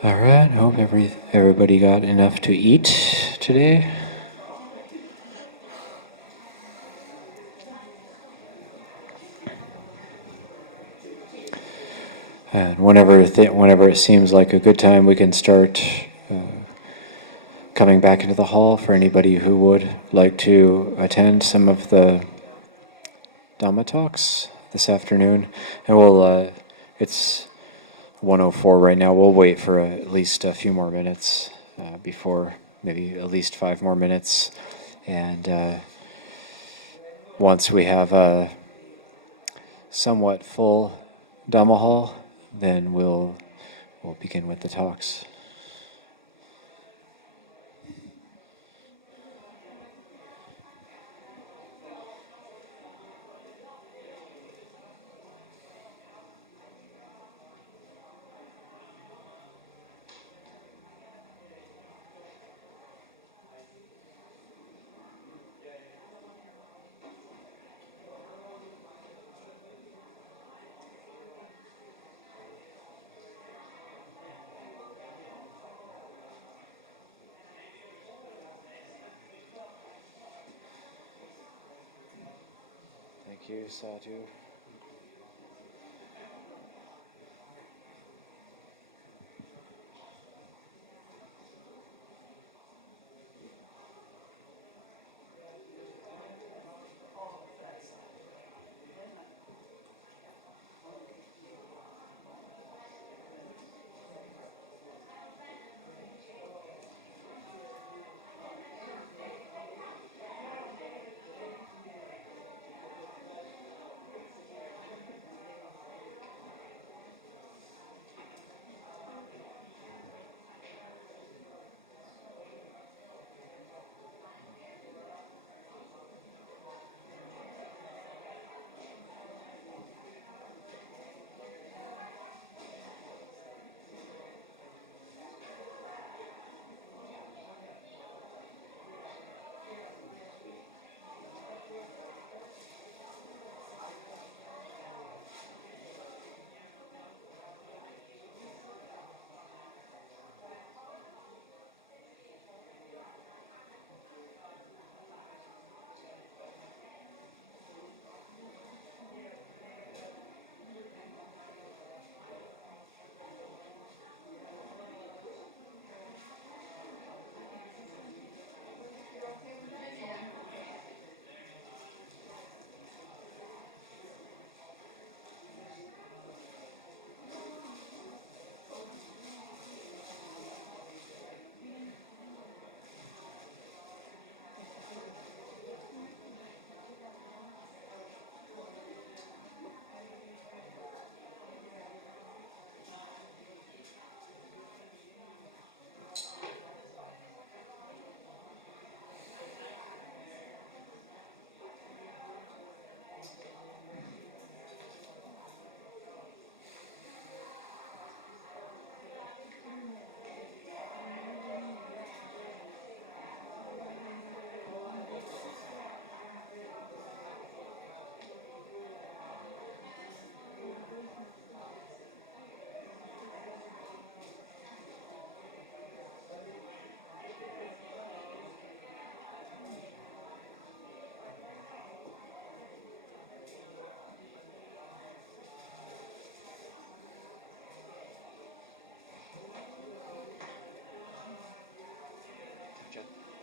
All right. Hope everybody got enough to eat today. And whenever it seems like a good time, we can start coming back into the hall for anybody who would like to attend some of the Dhamma talks this afternoon. And it's 1:04 right now. We'll wait for at least a few more minutes before, maybe at least 5 more minutes. And once we have a somewhat full Dhamma hall, then we'll begin with the talks. Thank you, Sadhu.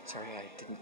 Sorry, I didn't.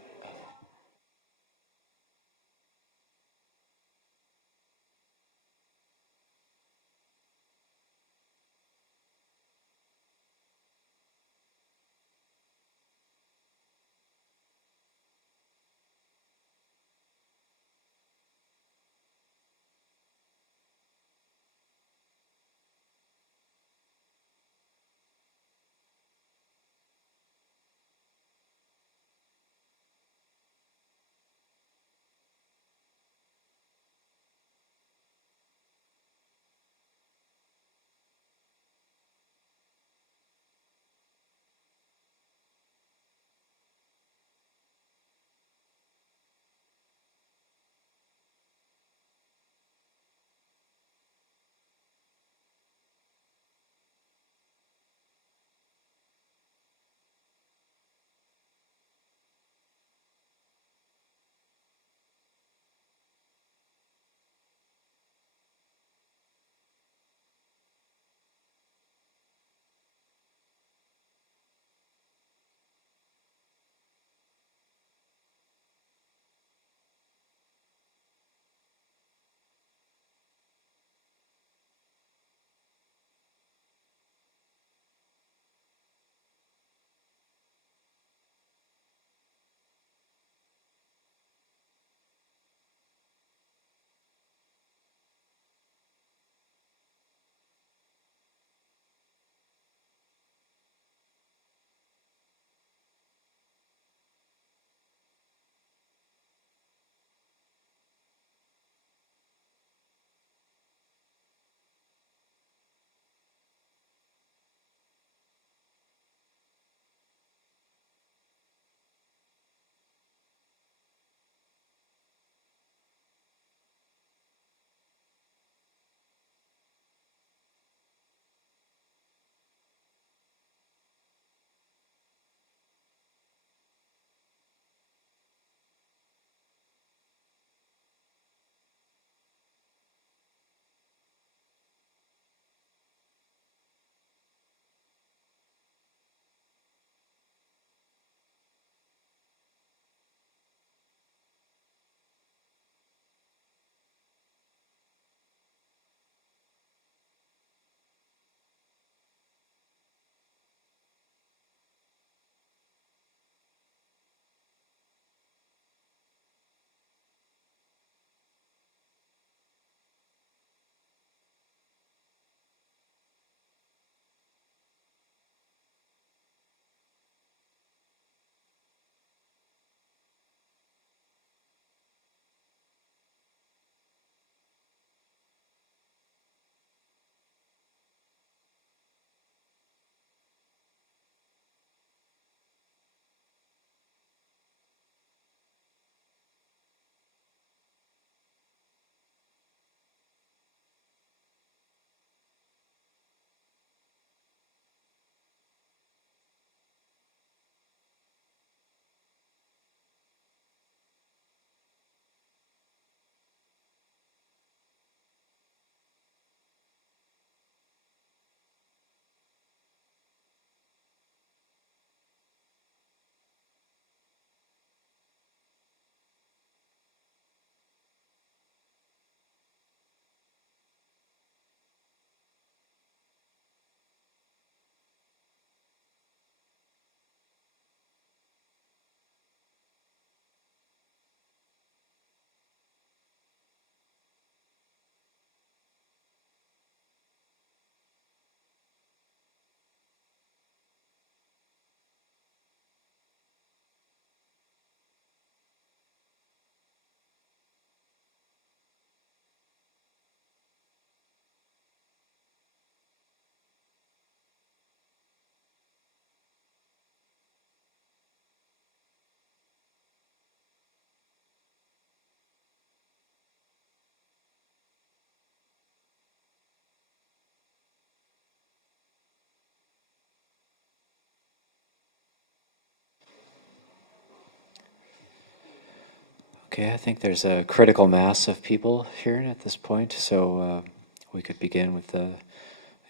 Okay, I think there's a critical mass of people here at this point, so we could begin with the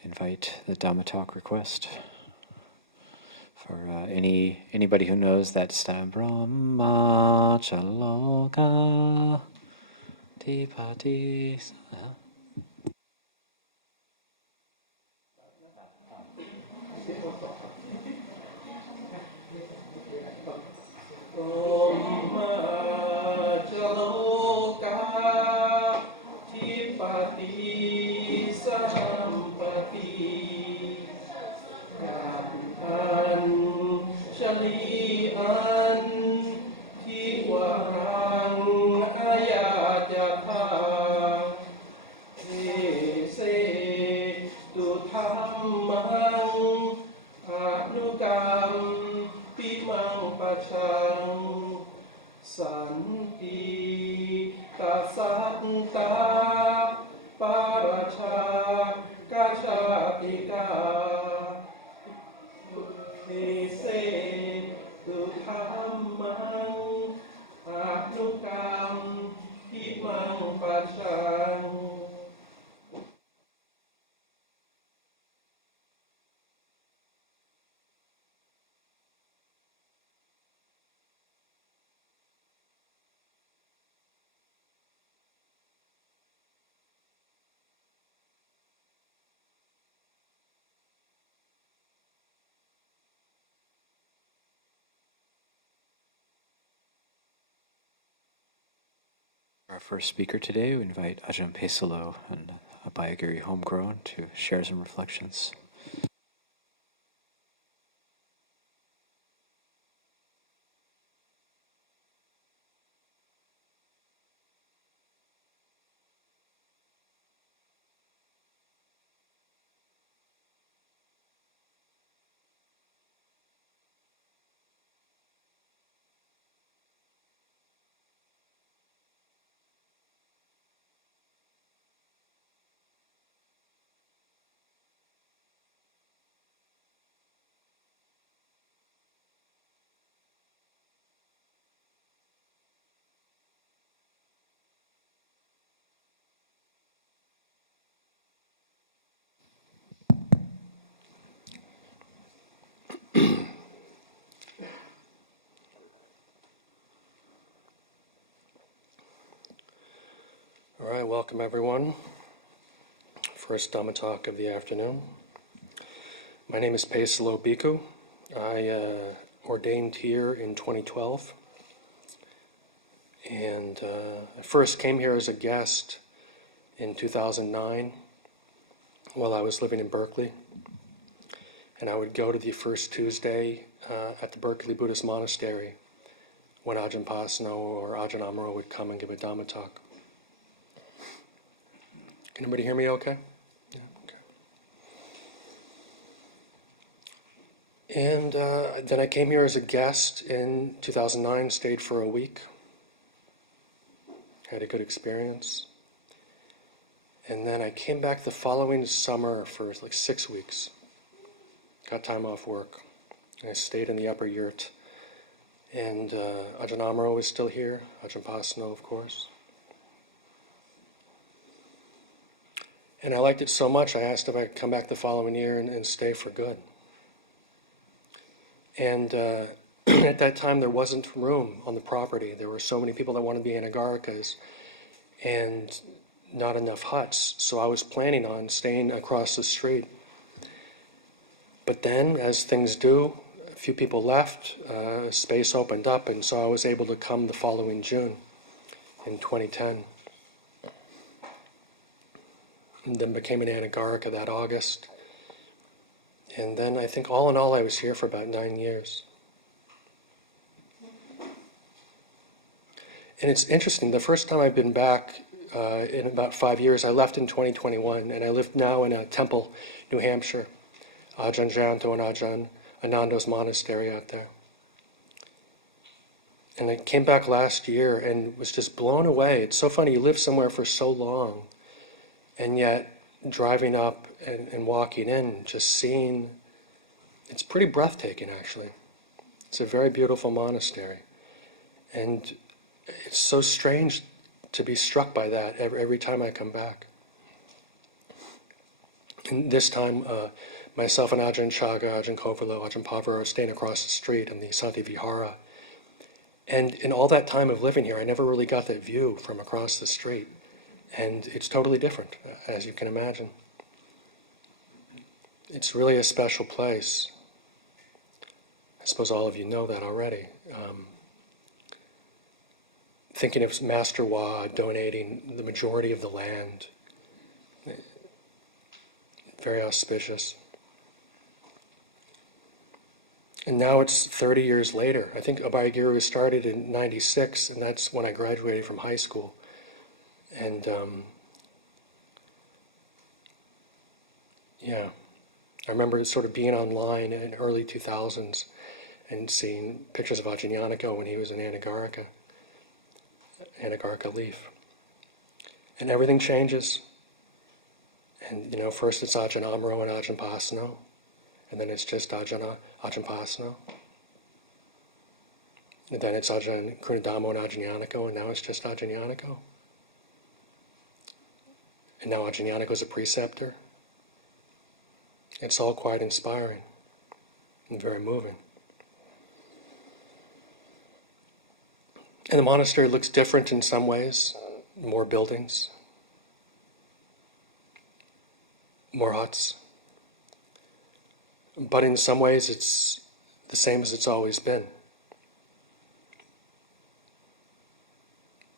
invite the Dhamma talk request for anybody who knows that style. Brahma chaloka tipati.สันติตัสสัตตาปาราชากาชาติกาเทเสตุธัมมังอนุกรรมพิมังปัจฉังOur first speaker today, we invite Ajahn Pesalo and Abhayagiri Homegrown to share some reflections. All right, welcome everyone. First Dhamma talk of the afternoon. My name is Pesalo Bhikkhu. I ordained here in 2012. And I first came here as a guest in 2009 while I was living in Berkeley. And I would go to the first Tuesday at the Berkeley Buddhist Monastery when Ajahn Pasno or Ajahn Amaro would come and give a Dhamma talk. Can everybody hear me okay? Yeah, okay. And then I came here as a guest in 2009, stayed for a week. Had a good experience. And then I came back the following summer for like 6 weeks. Got time off work. And I stayed in the upper yurt. And Ajahn Amaro was still here. Ajahn Pasno, of course. And I liked it so much, I asked if I could come back the following year and stay for good. And at that time, there wasn't room on the property. There were so many people that wanted to be anagarikas and not enough huts. So I was planning on staying across the street. But then, as things do, a few people left, space opened up, and so I was able to come the following June in 2010. And then became an anagarika that August. And then I think all in all I was here for about 9 years. And it's interesting, the first time I've been back in about 5 years, I left in 2021, and I live now in a Temple, New Hampshire, Ajahn Janto and Ajahn Anando's monastery out there. And I came back last year and was just blown away. It's so funny, you live somewhere for so long, and yet driving up and walking in, just seeing, it's pretty breathtaking actually. It's a very beautiful monastery. And it's so strange to be struck by that every time I come back. And this time, myself and Ajahn Chaga, Ajahn Kovalo, Ajahn Pavara are staying across the street in the Santi Vihara. And in all that time of living here, I never really got that view from across the street. And it's totally different, as you can imagine. It's really a special place. I suppose all of you know that already. Thinking of Master Wa donating the majority of the land, very auspicious. And now it's 30 years later. I think Abhayagiri was started in 96, and that's when I graduated from high school. And yeah, I remember sort of being online in the early 2000s and seeing pictures of Ajahn Yanako when he was in Anagarika Leaf. And everything changes. And, first it's Ajahn Amaro and Ajahn Pasano, and then it's just Ajahn Pasano. And then it's Ajahn Krunadamo and Ajahn Yanako, and now it's just Ajahn Yanako. And now Ajahn Yanako is a preceptor. It's all quite inspiring and very moving. And the monastery looks different in some ways. More buildings, more huts. But in some ways it's the same as it's always been.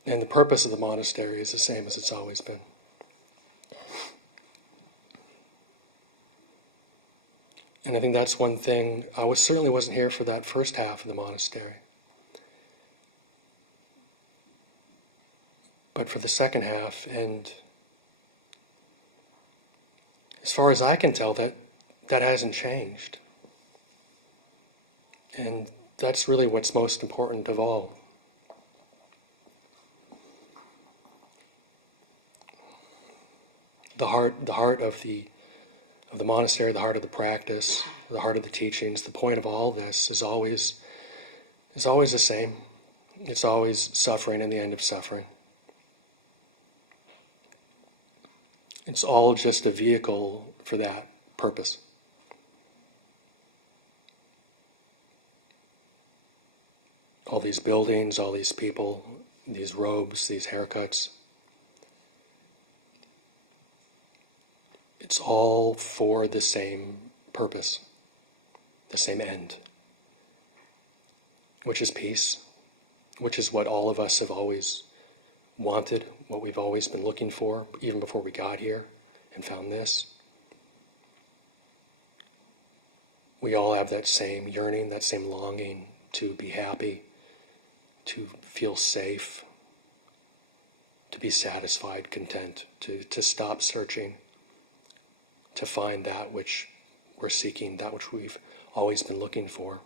And the purpose of the monastery is the same as it's always been. And I think that's one thing. I certainly wasn't here for that first half of the monastery. But for the second half, and as far as I can tell, that hasn't changed. And that's really what's most important of all. The heart of the monastery, the heart of the practice, the heart of the teachings, the point of all this is always the same. It's always suffering and the end of suffering. It's all just a vehicle for that purpose. All these buildings, all these people, these robes, these haircuts. It's all for the same purpose, the same end, which is peace, which is what all of us have always wanted, what we've always been looking for, even before we got here and found this. We all have that same yearning, that same longing to be happy, to feel safe, to be satisfied, content, to stop searching, to find that which we're seeking, that which we've always been looking for.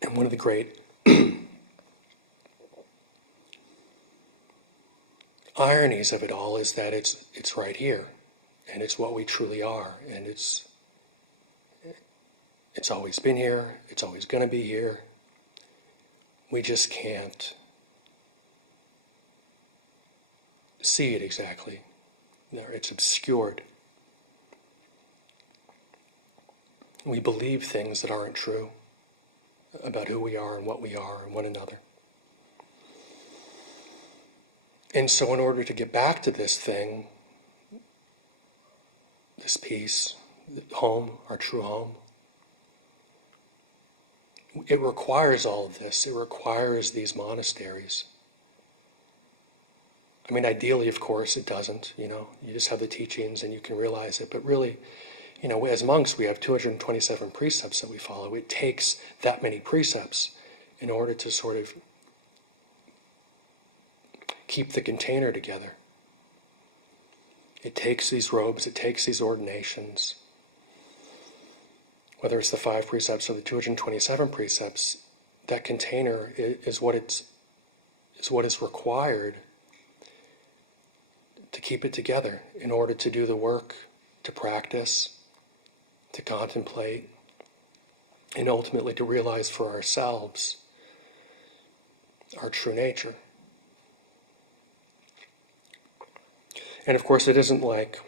And one of the great ironies of it all is that it's right here, and it's what we truly are, and it's always been here, it's always going to be here. We just can't see it exactly. It's obscured. We believe things that aren't true about who we are and what we are and one another. And so in order to get back to this thing, this peace, home, our true home, it requires all of this. It requires these monasteries. I mean, ideally, of course, it doesn't. You just have the teachings and you can realize it. But really, as monks, we have 227 precepts that we follow. It takes that many precepts in order to sort of keep the container together. It takes these robes, it takes these ordinations. Whether it's the 5 precepts or the 227 precepts, that container is what is required to keep it together in order to do the work, to practice, to contemplate, and ultimately to realize for ourselves our true nature. And of course, it isn't like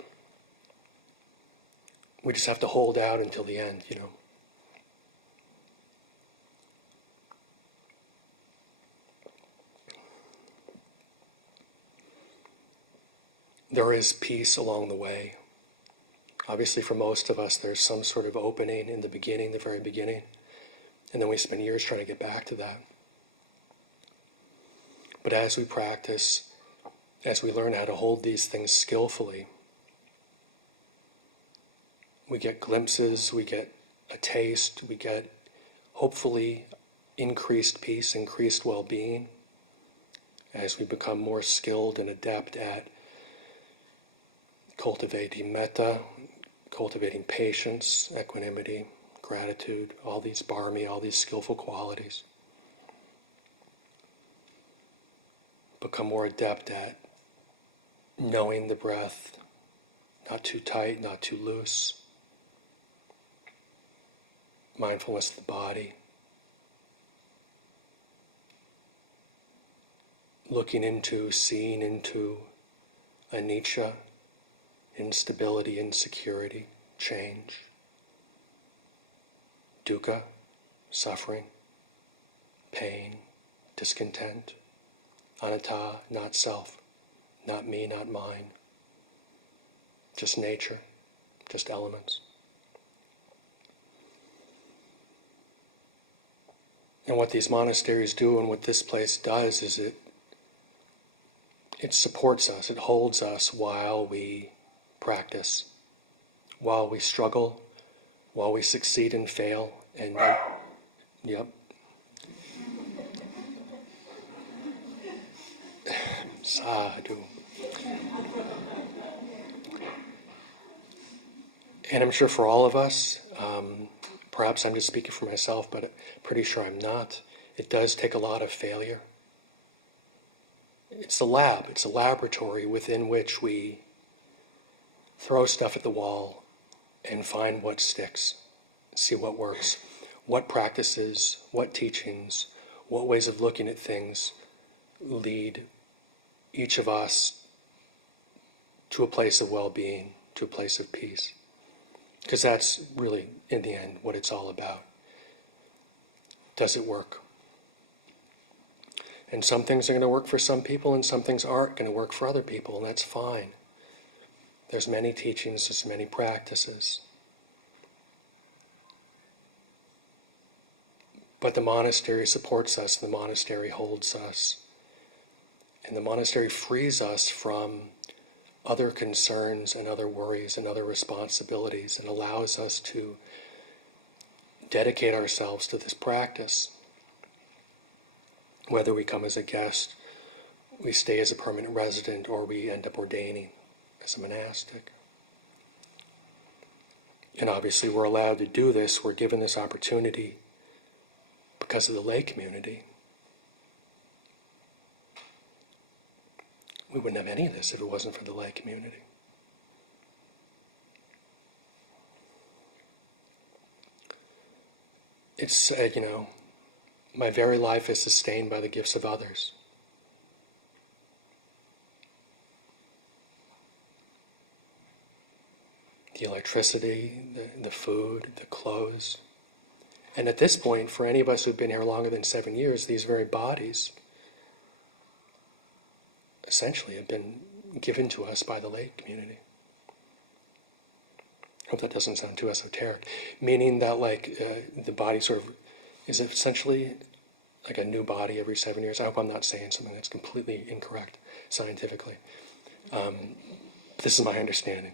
we just have to hold out until the end, you know. There is peace along the way. Obviously, for most of us, there's some sort of opening in the beginning, the very beginning, and then we spend years trying to get back to that. But as we practice, as we learn how to hold these things skillfully, we get glimpses, we get a taste, we get hopefully increased peace, increased well-being, as we become more skilled and adept at cultivating metta, cultivating patience, equanimity, gratitude, all these barmi, all these skillful qualities. Become more adept at knowing the breath, not too tight, not too loose. Mindfulness of the body. Looking into, seeing into anicca, instability, insecurity, change. Dukkha, suffering, pain, discontent. Anatta, not self, not me, not mine. Just nature, just elements. And what these monasteries do and what this place does is it supports us, it holds us while we practice, while we struggle, while we succeed and fail, and yep. Sadhu. And I'm sure for all of us, perhaps I'm just speaking for myself, but I'm pretty sure I'm not, it does take a lot of failure. It's a lab, it's a laboratory within which we throw stuff at the wall and find what sticks, see what works, what practices, what teachings, what ways of looking at things lead each of us to a place of well-being, to a place of peace. Because that's really, in the end, what it's all about. Does it work? And some things are going to work for some people, and some things aren't going to work for other people, and that's fine. There's many teachings, there's many practices. But the monastery supports us, the monastery holds us, and the monastery frees us from other concerns and other worries and other responsibilities and allows us to dedicate ourselves to this practice. Whether we come as a guest, we stay as a permanent resident, or we end up ordaining as a monastic. And obviously we're allowed to do this, we're given this opportunity because of the lay community. We wouldn't have any of this if it wasn't for the lay community. It's, my very life is sustained by the gifts of others. The electricity, the food, the clothes. And at this point, for any of us who've been here longer than 7 years, these very bodies essentially have been given to us by the lay community. I hope that doesn't sound too esoteric. Meaning that the body sort of is essentially like a new body every 7 years. I hope I'm not saying something that's completely incorrect scientifically. This is my understanding.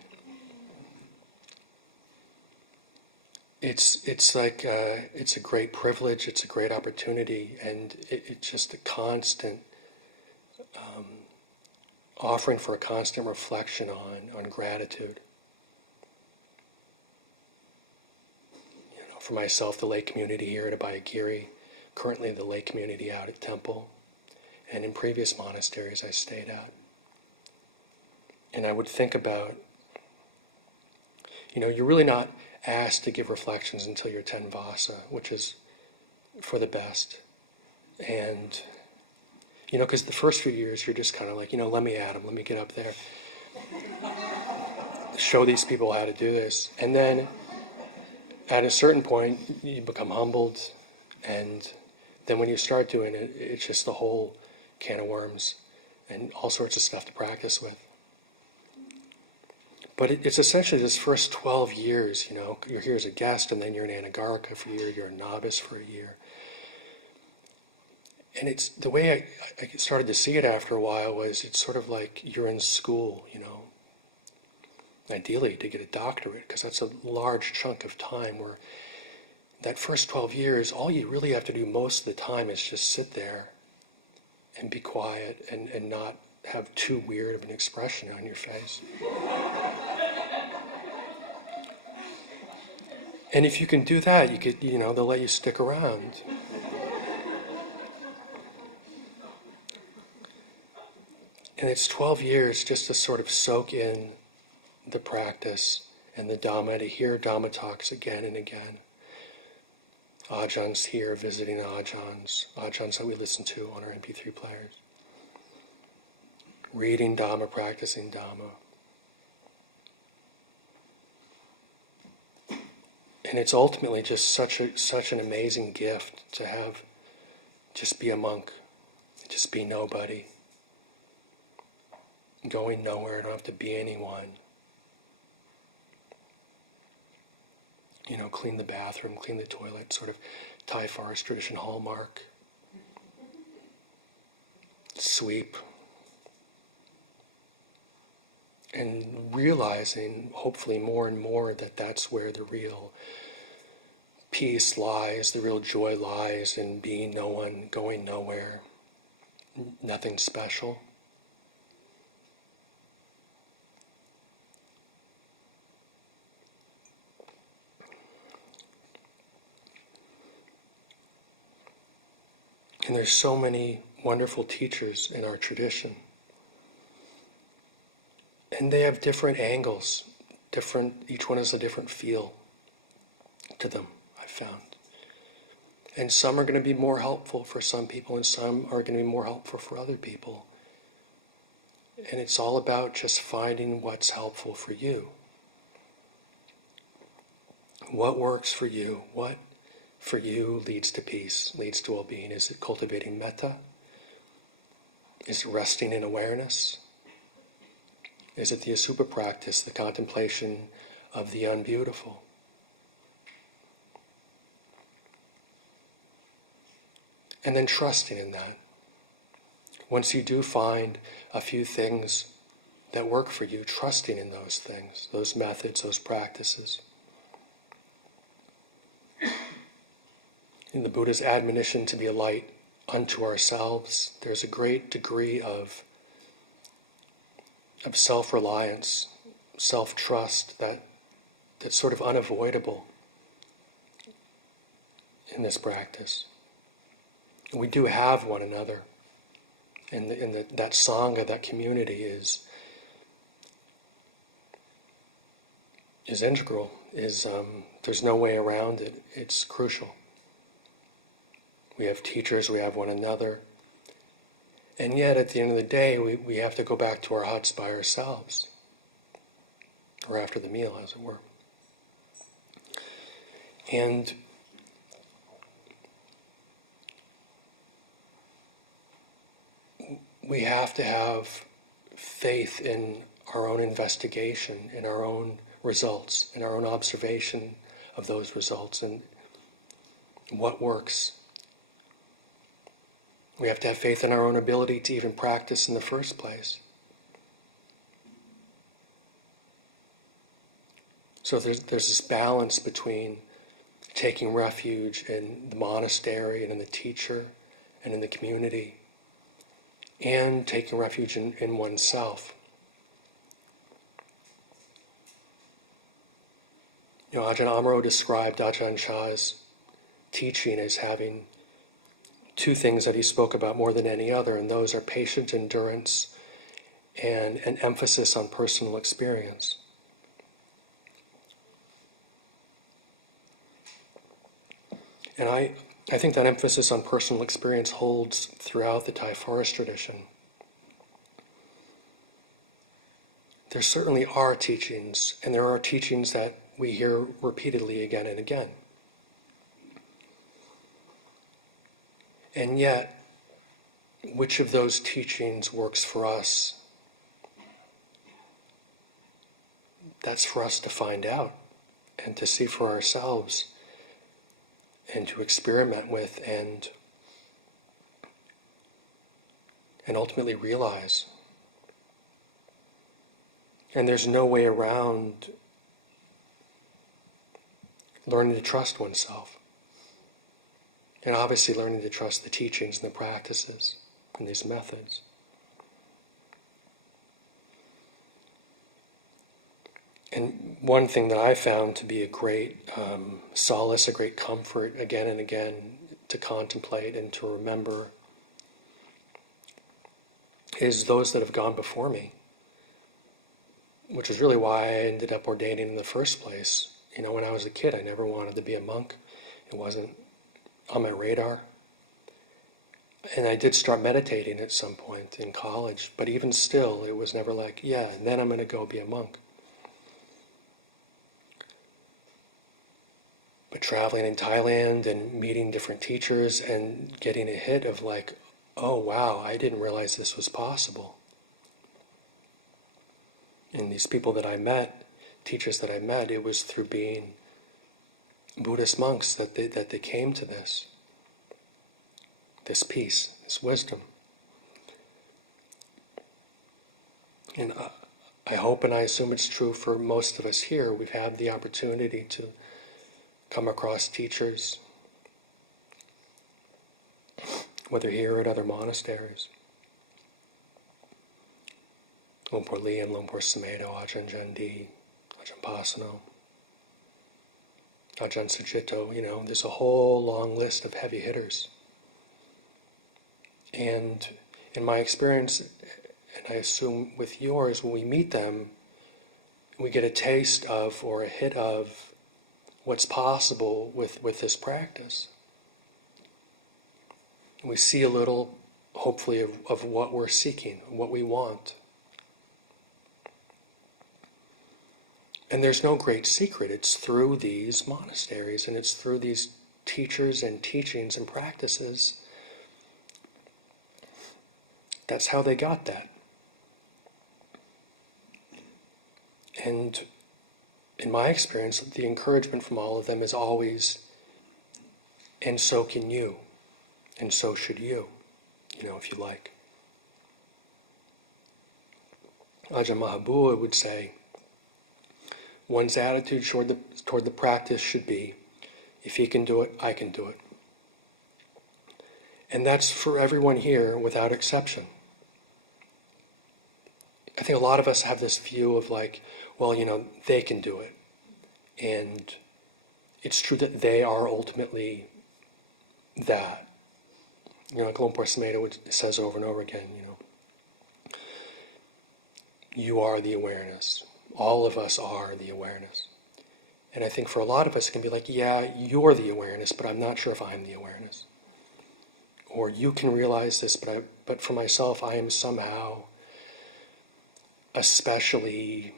It's a great privilege, it's a great opportunity, and it's just a constant offering for a constant reflection on gratitude. For myself, the lay community here at Abhayagiri, currently the lay community out at Temple, and in previous monasteries I stayed at. And I would think about, you're really not asked to give reflections until you're 10 Vasa, which is for the best. And Because the first few years you're just kind of like, let me at 'em, let me get up there, show these people how to do this. And then at a certain point, you become humbled, and then when you start doing it, it's just the whole can of worms and all sorts of stuff to practice with. But it's essentially this first 12 years, you're here as a guest, and then you're in Anagarika for a year, you're a novice for a year. And it's the way I started to see it after a while was it's sort of like you're in school, ideally to get a doctorate, because that's a large chunk of time where that first 12 years, all you really have to do most of the time is just sit there and be quiet and not have too weird of an expression on your face. And if you can do that, you could, they'll let you stick around. And it's 12 years just to sort of soak in the practice and the Dhamma, to hear Dhamma talks again and again. Ajahns here visiting Ajahns that we listen to on our MP3 players. Reading Dhamma, practicing Dhamma. And it's ultimately just such an amazing gift to have, just be a monk, just be nobody. Going nowhere, don't have to be anyone. Clean the bathroom, clean the toilet, sort of Thai forest tradition hallmark. Sweep. And realizing, hopefully more and more, that that's where the real peace lies, the real joy lies in being no one, going nowhere, nothing special. And there's so many wonderful teachers in our tradition. And they have different angles, each one has a different feel to them, I've found. And some are going to be more helpful for some people, and some are going to be more helpful for other people. And it's all about just finding what's helpful for you. What works for you? What for you leads to peace, leads to well-being? Is it cultivating metta? Is it resting in awareness? Is it the asubha practice, the contemplation of the unbeautiful? And then trusting in that. Once you do find a few things that work for you, trusting in those things, those methods, those practices. In the Buddha's admonition to be a light unto ourselves, there's a great degree of self-reliance, self-trust that's sort of unavoidable in this practice. We do have one another, and that sangha, that community is integral. There's no way around it. It's crucial. We have teachers, we have one another. And yet, at the end of the day, we have to go back to our huts by ourselves. Or after the meal, as it were. And we have to have faith in our own investigation, in our own results, in our own observation of those results, and what works. We have to have faith in our own ability to even practice in the first place. So there's this balance between taking refuge in the monastery and in the teacher and in the community, and taking refuge in oneself. Ajahn Amaro described Ajahn Chah's teaching as having two things that he spoke about more than any other, and those are patient endurance and an emphasis on personal experience. And I think that emphasis on personal experience holds throughout the Thai forest tradition. There certainly are teachings, and there are teachings that we hear repeatedly again and again. And yet, which of those teachings works for us? That's for us to find out and to see for ourselves and to experiment with and ultimately realize. And there's no way around learning to trust oneself. And obviously learning to trust the teachings and the practices and these methods. And one thing that I found to be a great solace, a great comfort again and again to contemplate and to remember is those that have gone before me, which is really why I ended up ordaining in the first place. You know, when I was a kid, I never wanted to be a monk. It wasn't on my radar. And I did start meditating at some point in college, but even still, it was never like, yeah, and then I'm going to go be a monk. But traveling in Thailand and meeting different teachers and getting a hit of like, oh wow, I didn't realize this was possible. And these people that I met, teachers that I met, it was through being Buddhist monks that they came to this peace, this wisdom. And I hope and I assume it's true for most of us here. We've had the opportunity to come across teachers, whether here or at other monasteries. Lumpur Lian, Lumpur Samedo, Ajahn Jandi, Ajahn Pasano, Ajahn Sucitto, you know, there's a whole long list of heavy hitters. And in my experience, and I assume with yours, when we meet them, we get a taste of or a hit of what's possible with this practice. We see a little, hopefully, of what we're seeking, what we want. And there's no great secret. It's through these monasteries and it's through these teachers and teachings and practices. That's how they got that. And in my experience, the encouragement from all of them is always, and so can you, and so should you, if you like. Ajahn Mahabua would say, one's attitude toward the practice should be, if he can do it, I can do it. And that's for everyone here without exception. I think a lot of us have this view of like, well, they can do it. And it's true that they are ultimately that. Like Lumpur Samedo says over and over again, you are the awareness. All of us are the awareness. And I think for a lot of us it can be like, yeah, you're the awareness, but I'm not sure if I'm the awareness. Or you can realize this, but for myself, I am somehow especially,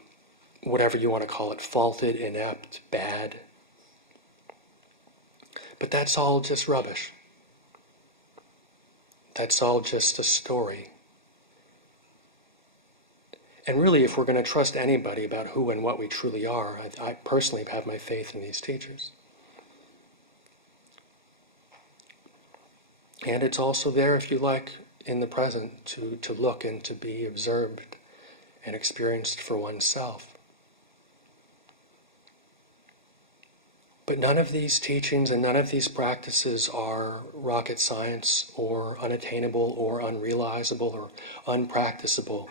whatever you want to call it, faulted, inept, bad. But that's all just rubbish. That's all just a story. And really, if we're going to trust anybody about who and what we truly are, I personally have my faith in these teachers. And it's also there, if you like, in the present, to look and to be observed and experienced for oneself. But none of these teachings and none of these practices are rocket science or unattainable or unrealizable or unpracticable.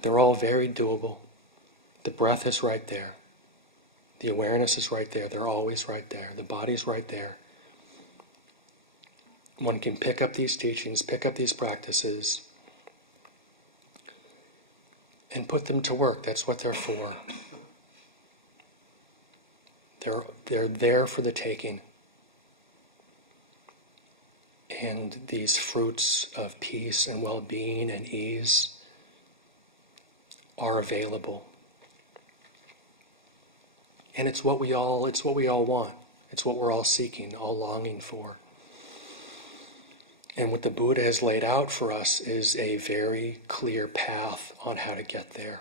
They're all very doable. The breath is right there. The awareness is right there. They're always right there. The body's right there. One can pick up these teachings, pick up these practices, and put them to work. That's what they're for. They're there for the taking. And these fruits of peace and well-being and ease are available. And it's what we all want. It's what we're all seeking, all longing for. And what the Buddha has laid out for us is a very clear path on how to get there.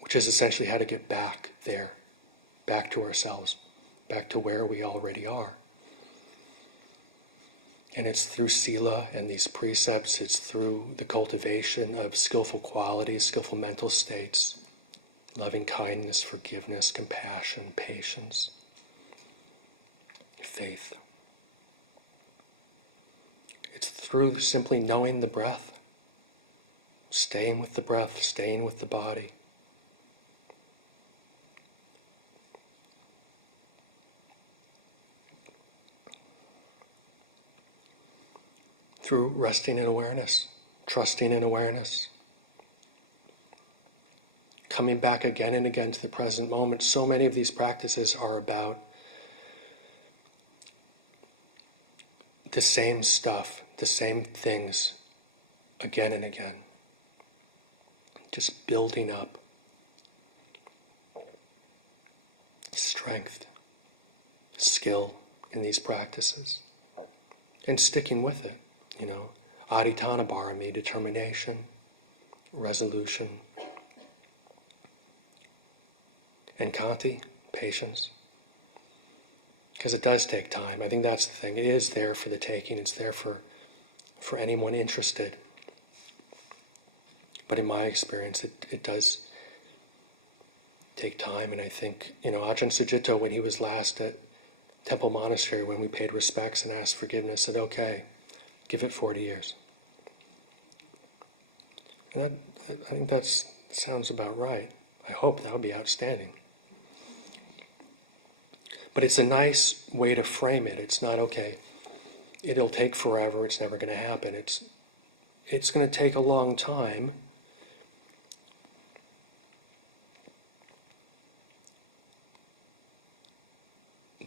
Which is essentially how to get back there, back to ourselves, back to where we already are. And it's through sila and these precepts, it's through the cultivation of skillful qualities, skillful mental states, loving kindness, forgiveness, compassion, patience, faith. It's through simply knowing the breath, staying with the breath, staying with the body. Through resting in awareness, trusting in awareness, coming back again and again to the present moment. So many of these practices are about the same stuff, the same things, again and again. Just building up strength, skill in these practices, and sticking with it. Adhitthana-bharami, determination, resolution, and khanti, patience. Because it does take time. I think that's the thing. It is there for the taking. It's there for anyone interested. But in my experience, it does take time. And I think, Ajahn Sujito, when he was last at Temple Monastery, when we paid respects and asked forgiveness, said, okay, give it 40 years. And I think that sounds about right. I hope that would be outstanding. But it's a nice way to frame it. It's not, okay, it'll take forever, it's never going to happen. It's going to take a long time.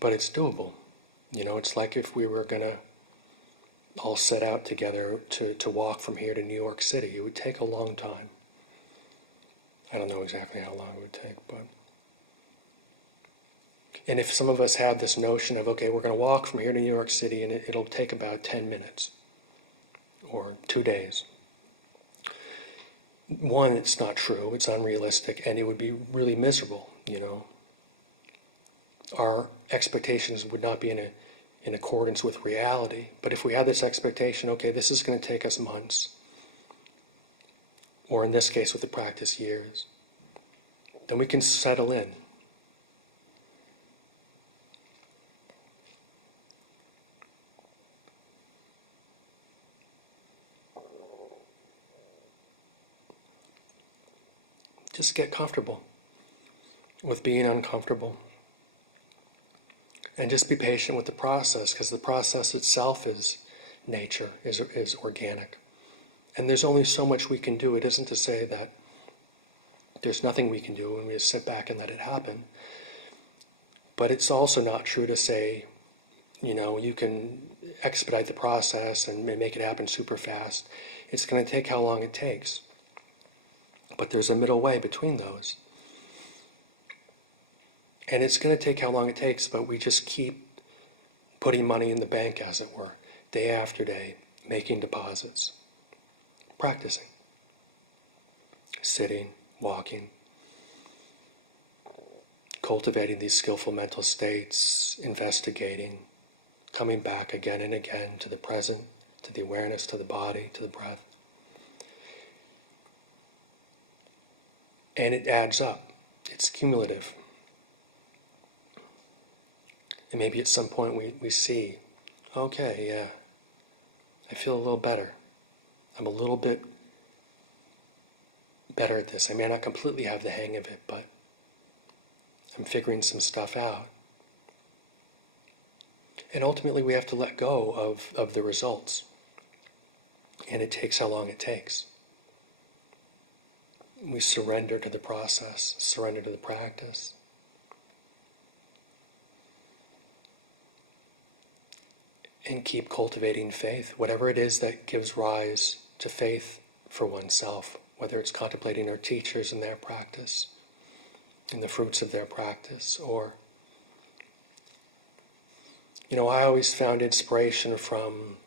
But it's doable. It's like if we were going to all set out together to walk from here to New York City. It would take a long time. I don't know exactly how long it would take, but... And if some of us had this notion of, okay, we're going to walk from here to New York City and it'll take about 10 minutes or 2 days. One, it's not true, it's unrealistic, and it would be really miserable, Our expectations would not be in accordance with reality. But if we had this expectation, okay, this is going to take us months, or in this case with the practice years, then we can settle in. Just get comfortable with being uncomfortable. And just be patient with the process, because the process itself is nature, is organic. And there's only so much we can do. It isn't to say that there's nothing we can do and we just sit back and let it happen. But it's also not true to say, you can expedite the process and make it happen super fast. It's going to take how long it takes. But there's a middle way between those. And it's going to take how long it takes, but we just keep putting money in the bank, as it were, day after day, making deposits, practicing, sitting, walking, cultivating these skillful mental states, investigating, coming back again and again to the present, to the awareness, to the body, to the breath. And it adds up. It's cumulative. And maybe at some point we see, okay, yeah, I feel a little better. I'm a little bit better at this. I may not completely have the hang of it, but I'm figuring some stuff out. And ultimately we have to let go of the results. And it takes how long it takes. We surrender to the process, surrender to the practice. and keep cultivating faith, whatever it is that gives rise to faith for oneself, whether it's contemplating our teachers and their practice, and the fruits of their practice, or, I always found inspiration from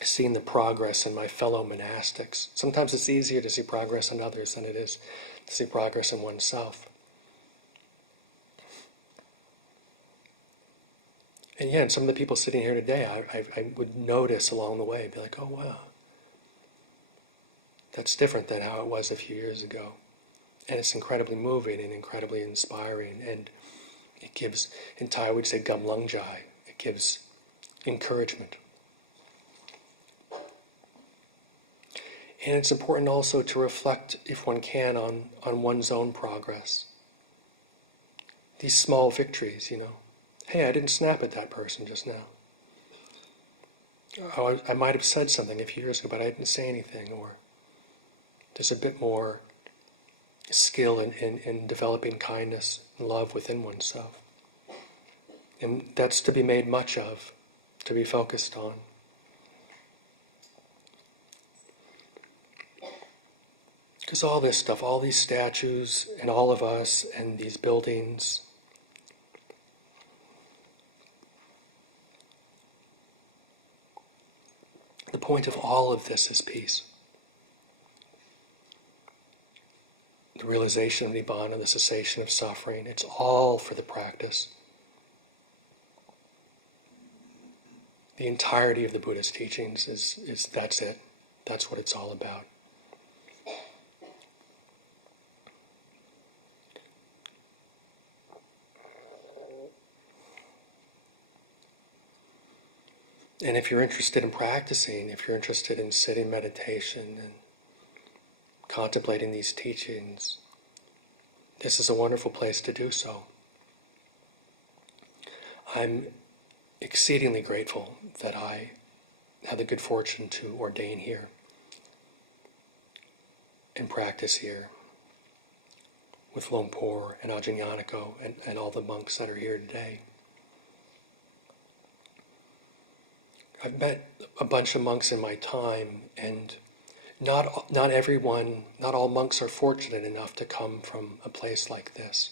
seeing the progress in my fellow monastics. Sometimes it's easier to see progress in others than it is to see progress in oneself. And yeah, and some of the people sitting here today, I would notice along the way, be like, oh wow, that's different than how it was a few years ago. And it's incredibly moving and incredibly inspiring. And it gives, in Thai we'd say gamlung jai, it gives encouragement. And it's important also to reflect, if one can, on one's own progress. These small victories, Hey, I didn't snap at that person just now. Oh, I might have said something a few years ago, but I didn't say anything. Or there's a bit more skill in developing kindness and love within oneself. And that's to be made much of, to be focused on. Because all this stuff, all these statues, and all of us, and these buildings, the point of all of this is peace. The realization of Nibbana, the cessation of suffering, it's all for the practice. The entirety of the Buddha's teachings is that's it. That's what it's all about. And if you're interested in practicing, if you're interested in sitting meditation and contemplating these teachings, this is a wonderful place to do so. I'm exceedingly grateful that I had the good fortune to ordain here and practice here with Lumpur and Ajahn Yanako and all the monks that are here today. I've met a bunch of monks in my time, and not all monks are fortunate enough to come from a place like this.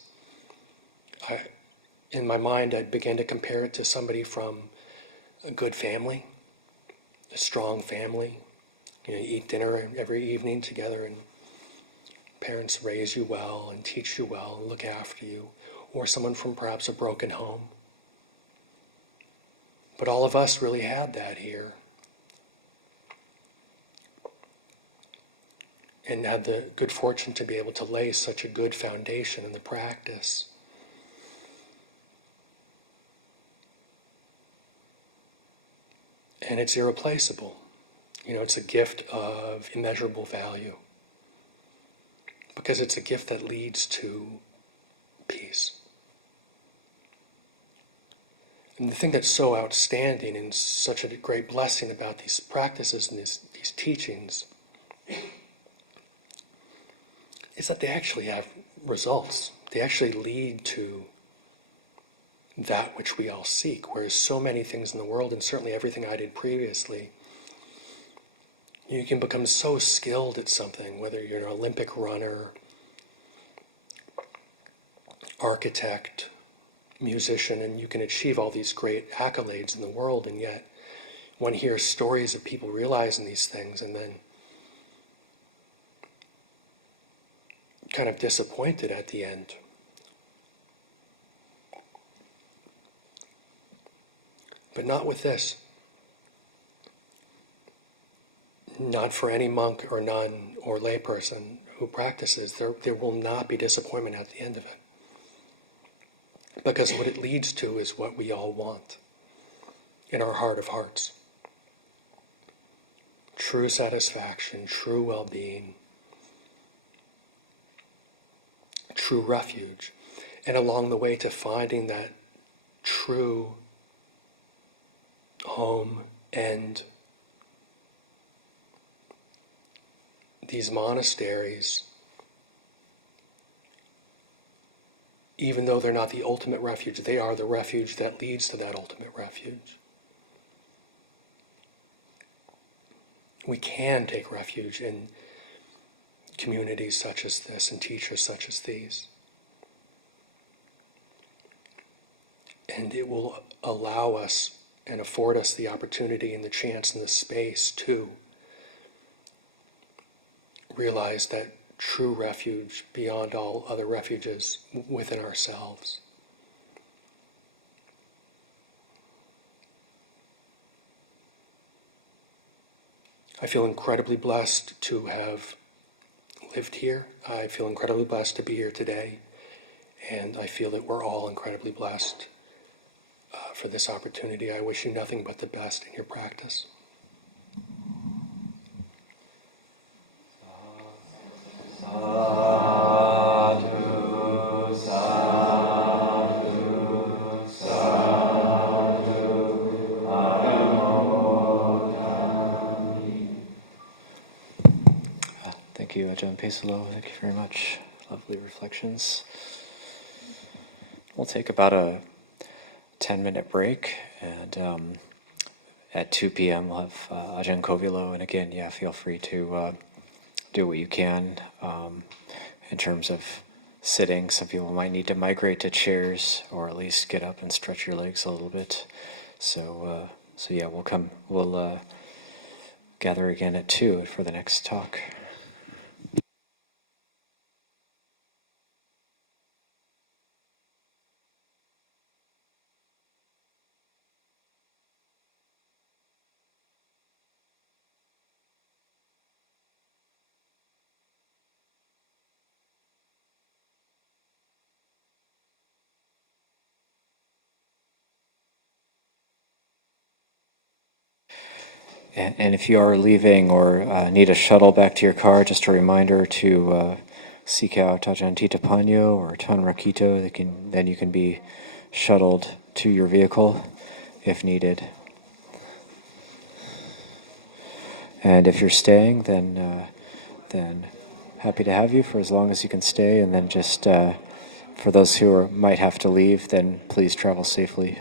In my mind, I began to compare it to somebody from a good family, a strong family. You eat dinner every evening together, and parents raise you well and teach you well and look after you, or someone from perhaps a broken home. But all of us really had that here. And had the good fortune to be able to lay such a good foundation in the practice. And it's irreplaceable. It's a gift of immeasurable value. Because it's a gift that leads to peace. And the thing that's so outstanding and such a great blessing about these practices and these teachings is that they actually have results. They actually lead to that which we all seek, whereas so many things in the world, and certainly everything I did previously, you can become so skilled at something, whether you're an Olympic runner, architect, musician, and you can achieve all these great accolades in the world, and yet one hears stories of people realizing these things and then kind of disappointed at the end. But not with this. Not for any monk or nun or layperson who practices. There will not be disappointment at the end of it. Because what it leads to is what we all want in our heart of hearts. True satisfaction, true well-being, true refuge. And along the way to finding that true home, and these monasteries, even though they're not the ultimate refuge, they are the refuge that leads to that ultimate refuge. we can take refuge in communities such as this and teachers such as these. And it will allow us and afford us the opportunity and the chance and the space to realize that true refuge beyond all other refuges within ourselves. I feel incredibly blessed to have lived here. I feel incredibly blessed to be here today. And I feel that we're all incredibly blessed for this opportunity. I wish you nothing but the best in your practice. Thank you, Ajahn Pesalo. Thank you very much. Lovely reflections. We'll take about a 10-minute break, and at 2 p.m. we'll have Ajahn Kovilo. And again, feel free to do what you can in terms of sitting. Some people might need to migrate to chairs, or at least get up and stretch your legs a little bit. So we'll gather again at 2 for the next talk. And if you are leaving or need a shuttle back to your car, just a reminder to seek out Ajahn Titapanyo or Tan Rakito. Then you can be shuttled to your vehicle if needed. And if you're staying, then happy to have you for as long as you can stay. And then just for those who might have to leave, then please travel safely.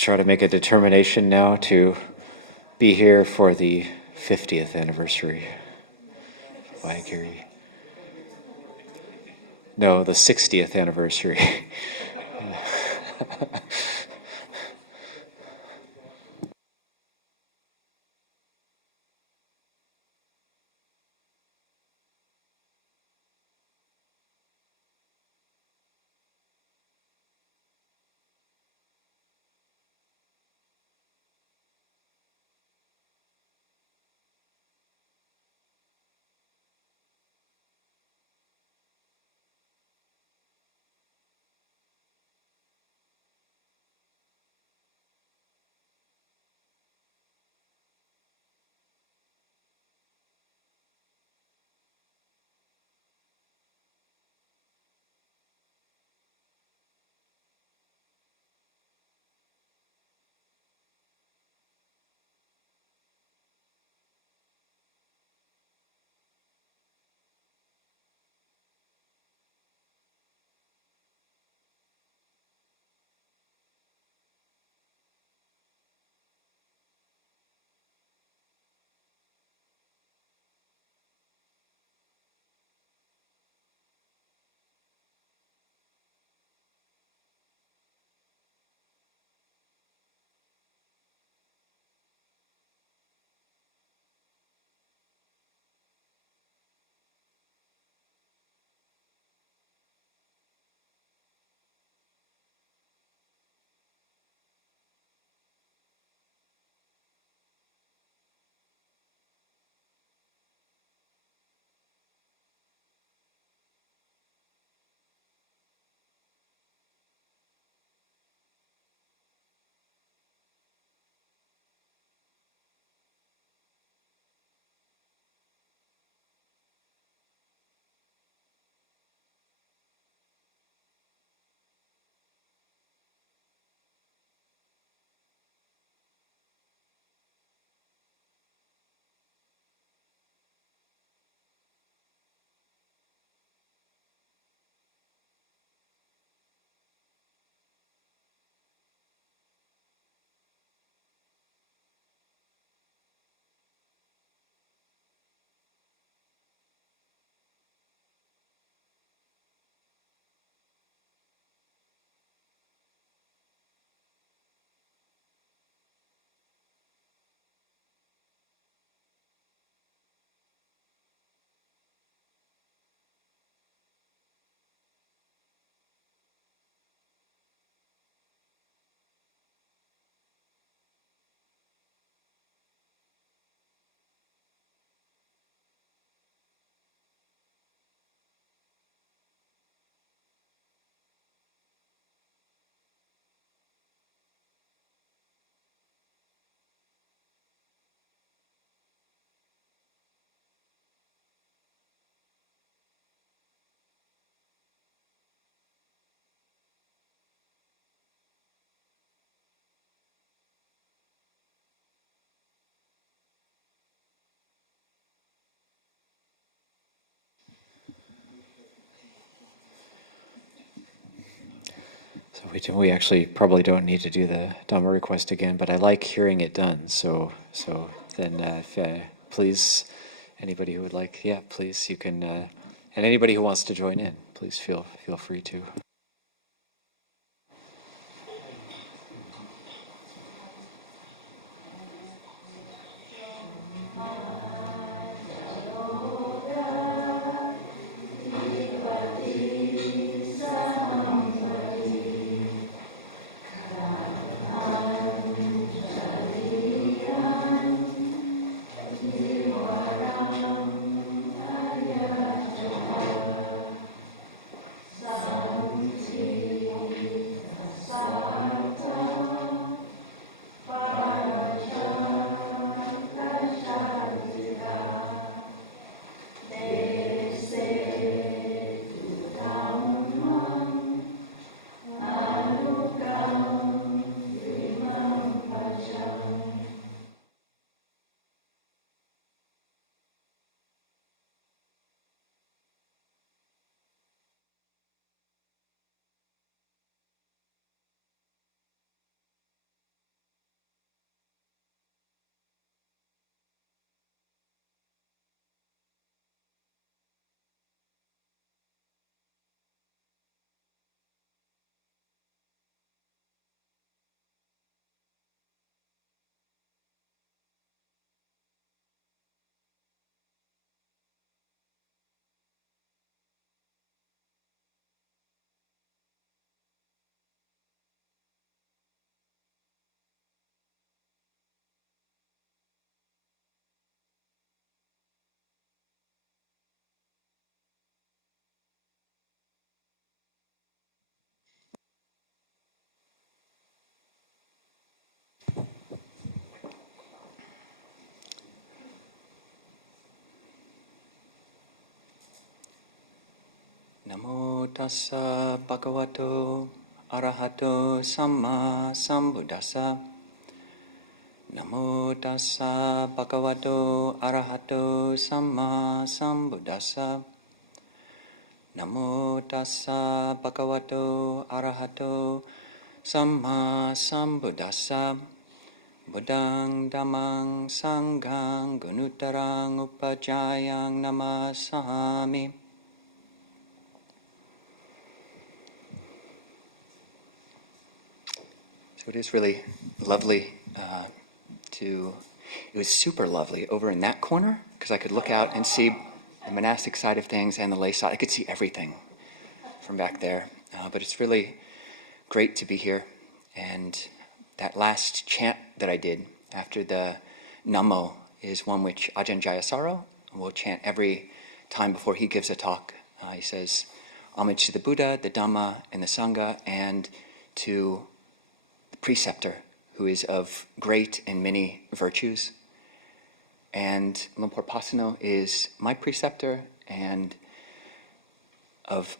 try to make a determination now to be here for the 50th anniversary of Abhayagiri. No, the 60th anniversary. So we actually probably don't need to do the Dhamma request again, but I like hearing it done. So then, if, please, anybody who would like, yeah, please, you can, and anybody who wants to join in, please feel free to. Namo tassa bhagavato arahato samma sambuddhassa. Namo tassa bhagavato arahato samma sambuddhassa. Namo tassa bhagavato arahato samma sambuddhassa. Buddhang dhammang sanghang gunuttarang upajayang namasami. So it is really lovely it was super lovely over in that corner because I could look out and see the monastic side of things and the lay side. I could see everything from back there. But it's really great to be here. And that last chant that I did after the Namo is one which Ajahn Jayasaro will chant every time before he gives a talk. He says, homage to the Buddha, the Dhamma, and the Sangha, and to the preceptor, who is of great and many virtues. And Lumpur Pasano is my preceptor and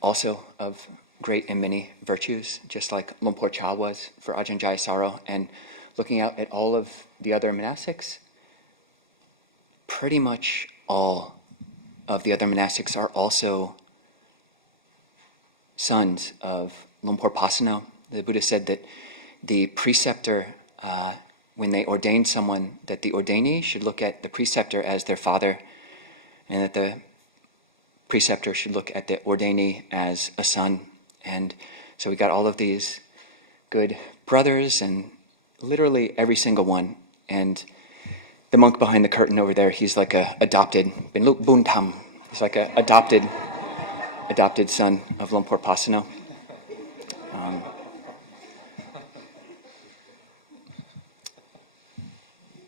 also of great and many virtues, just like Lumpur Cha was for Ajahn Jayasaro. And looking out at all of the other monastics, pretty much all of the other monastics are also sons of Lumpur Pasano. The Buddha said that the preceptor, when they ordained someone, that the ordainee should look at the preceptor as their father, and that the preceptor should look at the ordainee as a son. And so we got all of these good brothers, and literally every single one. And the monk behind the curtain over there, he's like a adopted, Binluk Buntam, he's like a adopted son of Lumpur Pasano.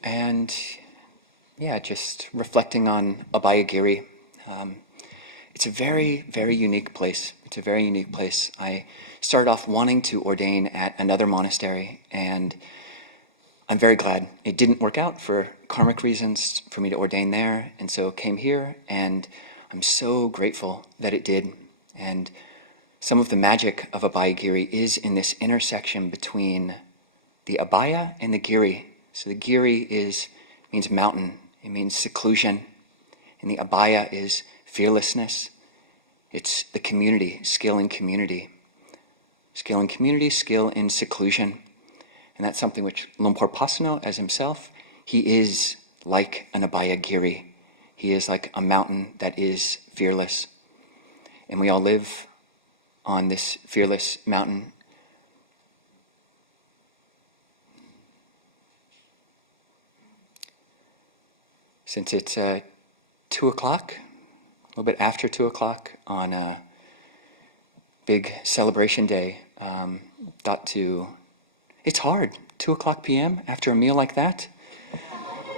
And yeah, just reflecting on Abhayagiri. It's a very, very unique place. It's a very unique place. I started off wanting to ordain at another monastery, and I'm very glad it didn't work out for karmic reasons for me to ordain there, and so came here, and I'm so grateful that it did. And some of the magic of Abhayagiri is in this intersection between the Abhaya and the Giri. So the Giri means mountain, it means seclusion, and the Abhaya is fearlessness. It's the community, skill in community. Skill in community, skill in seclusion. And that's something which Lumpur Pasano, as himself, he is like an Abhayagiri. He is like a mountain that is fearless. And we all live on this fearless mountain. Since it's 2 o'clock, a little bit after 2 o'clock on a big celebration day, it's hard, 2 o'clock p.m. after a meal like that.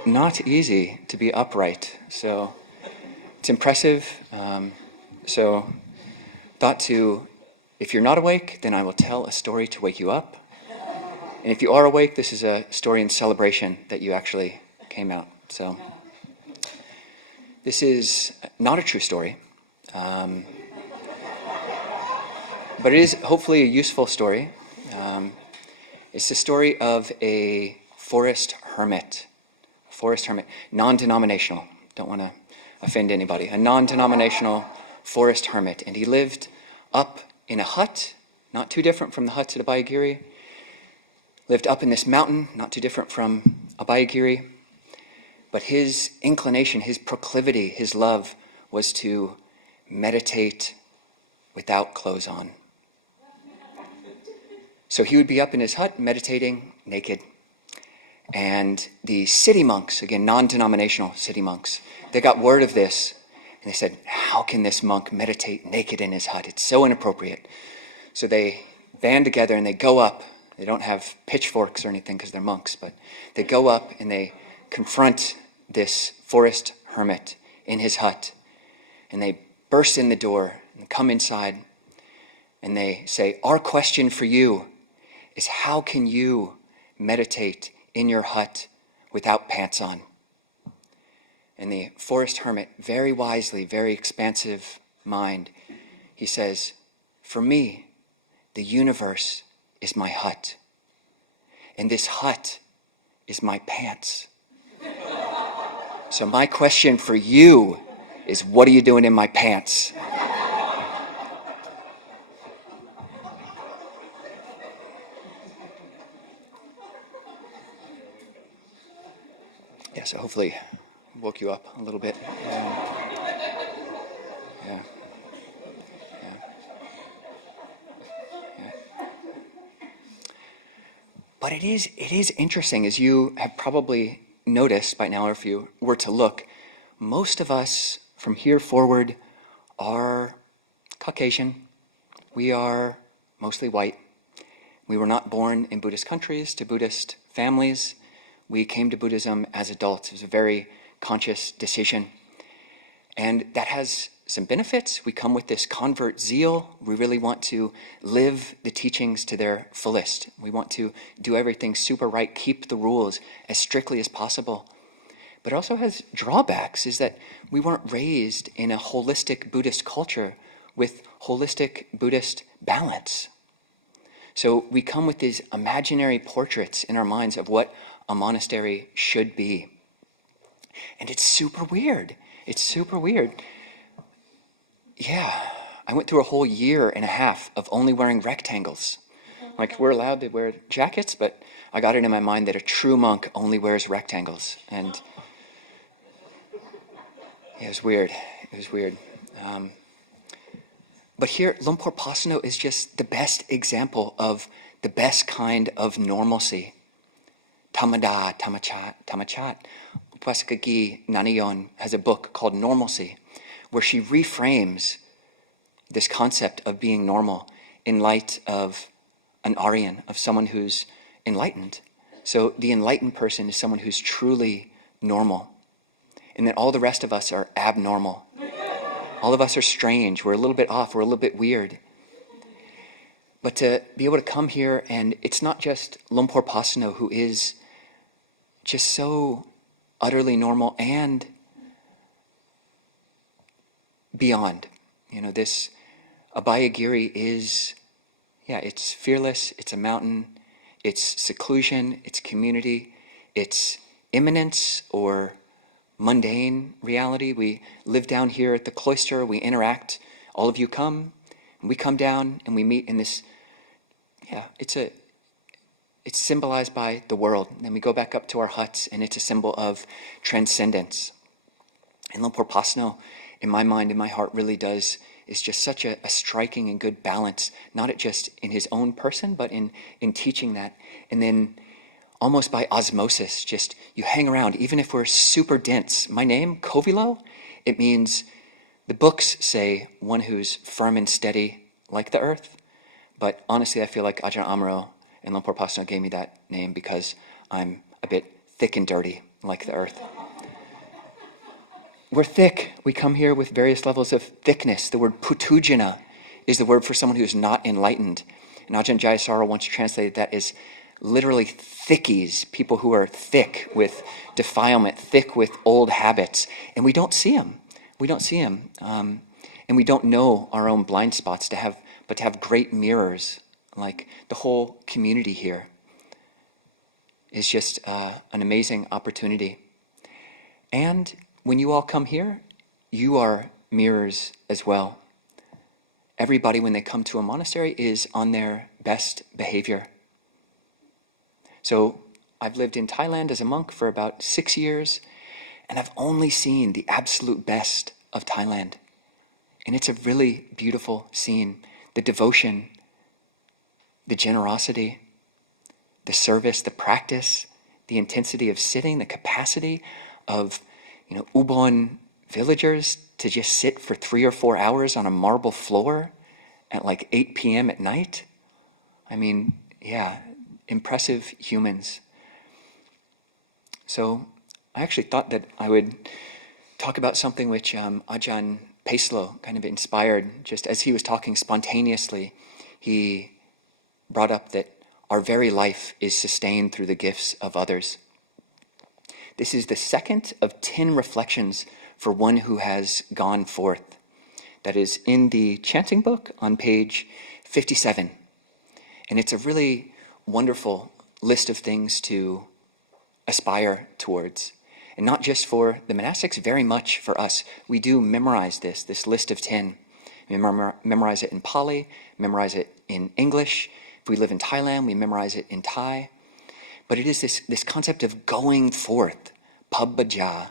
Not easy to be upright, so it's impressive. So thought to, if you're not awake, then I will tell a story to wake you up. And if you are awake, this is a story in celebration that you actually came out. So this is not a true story, but it is hopefully a useful story. It's the story of a forest hermit, non-denominational, don't want to offend anybody, a non-denominational forest hermit. And he lived up in a hut, not too different from the huts at Abhayagiri, lived up in this mountain, not too different from Abhayagiri. But his inclination, his proclivity, his love was to meditate without clothes on. So he would be up in his hut meditating naked. And the city monks, again, non-denominational city monks, they got word of this. And they said, how can this monk meditate naked in his hut? It's so inappropriate. So they band together and they go up. They don't have pitchforks or anything because they're monks, but they go up and they confront this forest hermit in his hut. And they burst in the door and come inside. And they say, our question for you is, how can you meditate in your hut without pants on? And the forest hermit, very wisely, very expansive mind, he says, "For me, the universe is my hut, and this hut is my pants." So my question for you is, what are you doing in my pants? Yeah, so hopefully woke you up a little bit. Yeah. But it is interesting, as you have probably noticed by now, or if you were to look, most of us from here forward are Caucasian. We are mostly white. We were not born in Buddhist countries to Buddhist families. We came to Buddhism as adults. It was a very conscious decision. And that has some benefits. We come with this convert zeal. We really want to live the teachings to their fullest. We want to do everything super right, keep the rules as strictly as possible. But it also has drawbacks, is that we weren't raised in a holistic Buddhist culture with holistic Buddhist balance. So we come with these imaginary portraits in our minds of what a monastery should be. And it's super weird. It's super weird. Yeah, I went through a whole year and a half of only wearing rectangles. Like, we're allowed to wear jackets, but I got it in my mind that a true monk only wears rectangles. And it was weird. It was weird. But here, Lumpur Pasano is just the best example of the best kind of normalcy. Tamada, tamachat. Upasakagi Nanayon has a book called Normalcy, where she reframes this concept of being normal in light of an Aryan, of someone who's enlightened. So the enlightened person is someone who's truly normal, and that all the rest of us are abnormal. All of us are strange. We're a little bit off. We're a little bit weird. But to be able to come here, and it's not just Lumpur Pasano who is just so utterly normal and beyond. You know, this Abhayagiri is, it's fearless, it's a mountain, it's seclusion, it's community, it's immanence or mundane reality. We live down here at the cloister, we interact, all of you come, and we come down and we meet in this, it's symbolized by the world. And then we go back up to our huts and it's a symbol of transcendence. And Lumpur Pasano, in my mind, in my heart, really is just such a striking and good balance, not just in his own person, but in teaching that. And then almost by osmosis, just you hang around, even if we're super dense. My name, Kovilo, it means, the books say one who's firm and steady like the earth. But honestly, I feel like Ajahn Amaro and Lumpur Pasano gave me that name because I'm a bit thick and dirty like the earth. We're thick. We come here with various levels of thickness. The word putujana is the word for someone who's not enlightened. And Ajahn Jayasara once translated that as literally thickies, people who are thick with defilement, thick with old habits. And we don't see them. We don't see them. And we don't know our own blind spots to have great mirrors. Like the whole community here is just an amazing opportunity. And when you all come here, you are mirrors as well. Everybody, when they come to a monastery, is on their best behavior. So I've lived in Thailand as a monk for about 6 years, and I've only seen the absolute best of Thailand. And it's a really beautiful scene. The devotion, the generosity, the service, the practice, the intensity of sitting, the capacity of Ubon villagers to just sit for 3 or 4 hours on a marble floor at like 8 p.m. at night. I mean, impressive humans. So I actually thought that I would talk about something which Ajahn Peslo kind of inspired. Just as he was talking spontaneously, he brought up that our very life is sustained through the gifts of others. This is the second of 10 reflections for one who has gone forth. that is in the chanting book on page 57. And it's a really wonderful list of things to aspire towards. And not just for the monastics, very much for us. We do memorize this list of 10. We memorize it in Pali, memorize it in English. If we live in Thailand, we memorize it in Thai. But it is this concept of going forth, pabbaja,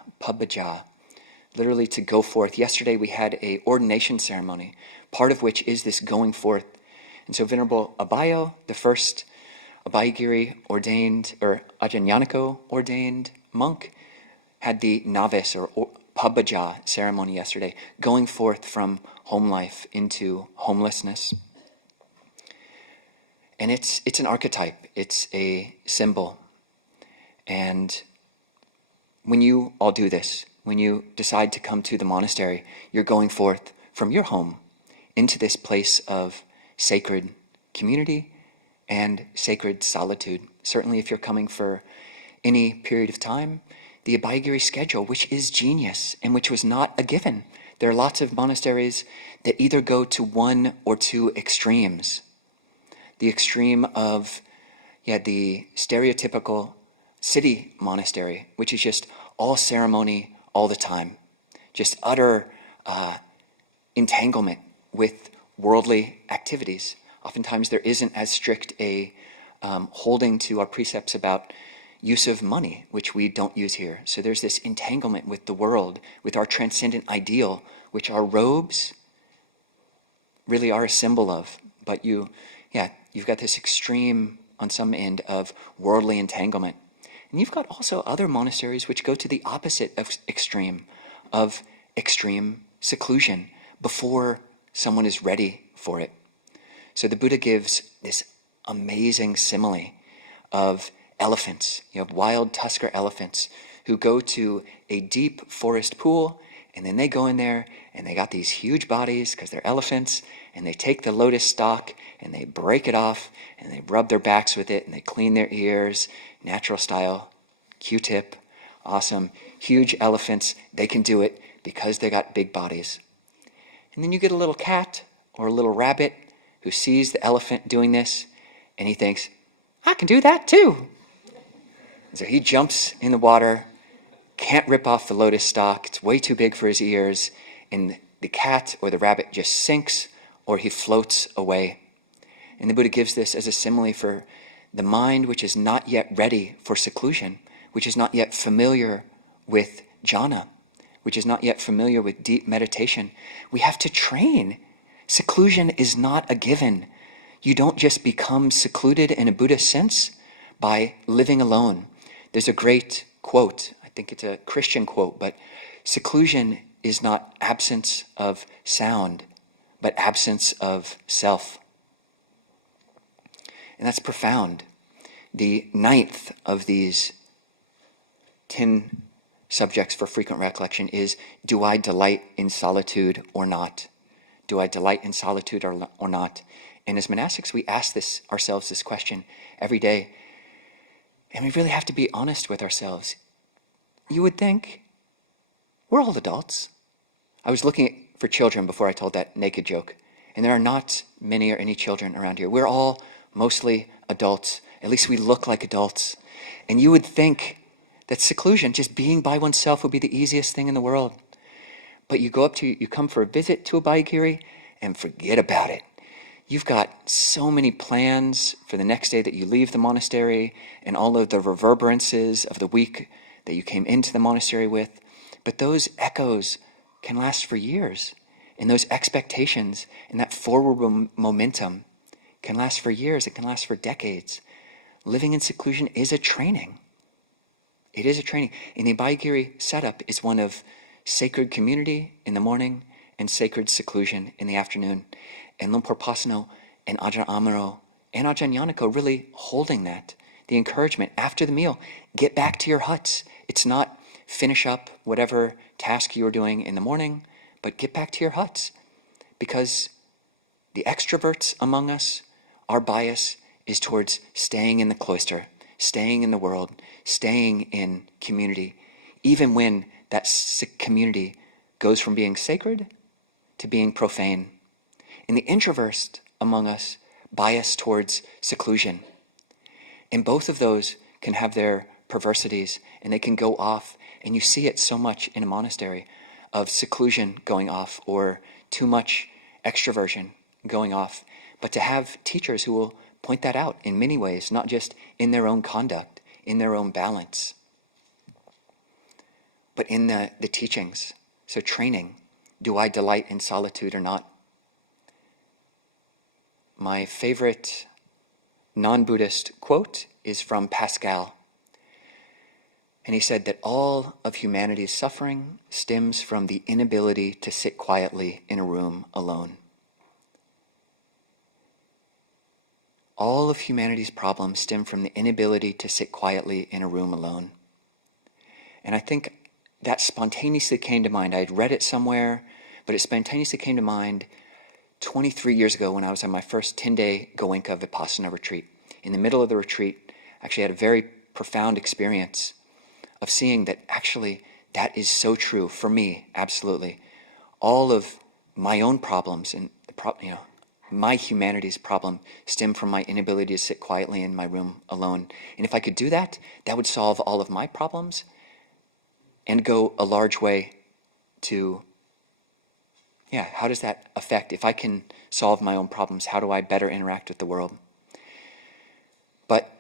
literally to go forth. Yesterday we had a ordination ceremony, part of which is this going forth. And so Venerable Abhayo, the first Abhayagiri ordained, or Ajahn ordained monk, had the novice or pabbaja ceremony yesterday, going forth from home life into homelessness. And it's an archetype, it's a symbol. And when you all do this, when you decide to come to the monastery, you're going forth from your home into this place of sacred community and sacred solitude. Certainly if you're coming for any period of time, the Abhayagiri schedule, which is genius and which was not a given. There are lots of monasteries that either go to one or two extremes. The extreme of, the stereotypical city monastery, which is just all ceremony all the time. Just utter entanglement with worldly activities. Oftentimes there isn't as strict a holding to our precepts about use of money, which we don't use here. So there's this entanglement with the world, with our transcendent ideal, which our robes really are a symbol of. But you've got this extreme on some end of worldly entanglement. And you've got also other monasteries which go to the opposite of extreme seclusion before someone is ready for it. So the Buddha gives this amazing simile of elephants. You have wild tusker elephants who go to a deep forest pool, and then they go in there and they got these huge bodies because they're elephants, and they take the lotus stalk and they break it off and they rub their backs with it and they clean their ears, natural style, Q-tip, awesome. Huge elephants, they can do it because they got big bodies. And then you get a little cat or a little rabbit who sees the elephant doing this and he thinks, I can do that too. And so he jumps in the water, can't rip off the lotus stalk, it's way too big for his ears, and the cat or the rabbit just sinks or he floats away. And the Buddha gives this as a simile for the mind which is not yet ready for seclusion, which is not yet familiar with jhana, which is not yet familiar with deep meditation. We have to train. Seclusion is not a given. You don't just become secluded in a Buddhist sense by living alone. There's a great quote, I think it's a Christian quote, but seclusion is not absence of sound, but absence of self. And that's profound. The 9th of these 10 subjects for frequent recollection is, do I delight in solitude or not? Do I delight in solitude or not? And as monastics, we ask ourselves this question every day. And we really have to be honest with ourselves. You would think, we're all adults. I was looking for children before I told that naked joke. And there are not many or any children around here. We're all mostly adults. At least we look like adults. And you would think that seclusion, just being by oneself, would be the easiest thing in the world. But you come for a visit to Abhayagiri and forget about it. You've got so many plans for the next day that you leave the monastery and all of the reverberances of the week that you came into the monastery with. But those echoes can last for years. And those expectations and that forward momentum can last for years. It can last for decades. Living in seclusion is a training. It is a training. And the Abhayagiri setup is one of sacred community in the morning and sacred seclusion in the afternoon. And Lumpur Pasano and Ajahn Amaro and Ajahn Yanako really holding that. The encouragement after the meal, get back to your huts. It's not finish up whatever task you're doing in the morning, but get back to your huts. Because the extroverts among us, our bias is towards staying in the cloister, staying in the world, staying in community, even when that community goes from being sacred to being profane. And the introverts among us bias towards seclusion. And both of those can have their perversities, and they can go off, and you see it so much in a monastery, of seclusion going off or too much extroversion going off. But to have teachers who will point that out in many ways, not just in their own conduct, in their own balance, but in the teachings. So training, do I delight in solitude or not? My favorite non-Buddhist quote is from Pascal. And he said that all of humanity's suffering stems from the inability to sit quietly in a room alone. All of humanity's problems stem from the inability to sit quietly in a room alone. And I think that spontaneously came to mind. I had read it somewhere, but it spontaneously came to mind 23 years ago when I was on my first 10-day Goenka Vipassana retreat. In the middle of the retreat, I actually had a very profound experience of seeing that actually that is so true for me, absolutely. All of my own problems and my humanity's problem stem from my inability to sit quietly in my room alone. And if I could do that, that would solve all of my problems and go a large way to, how does that affect? If I can solve my own problems, how do I better interact with the world? But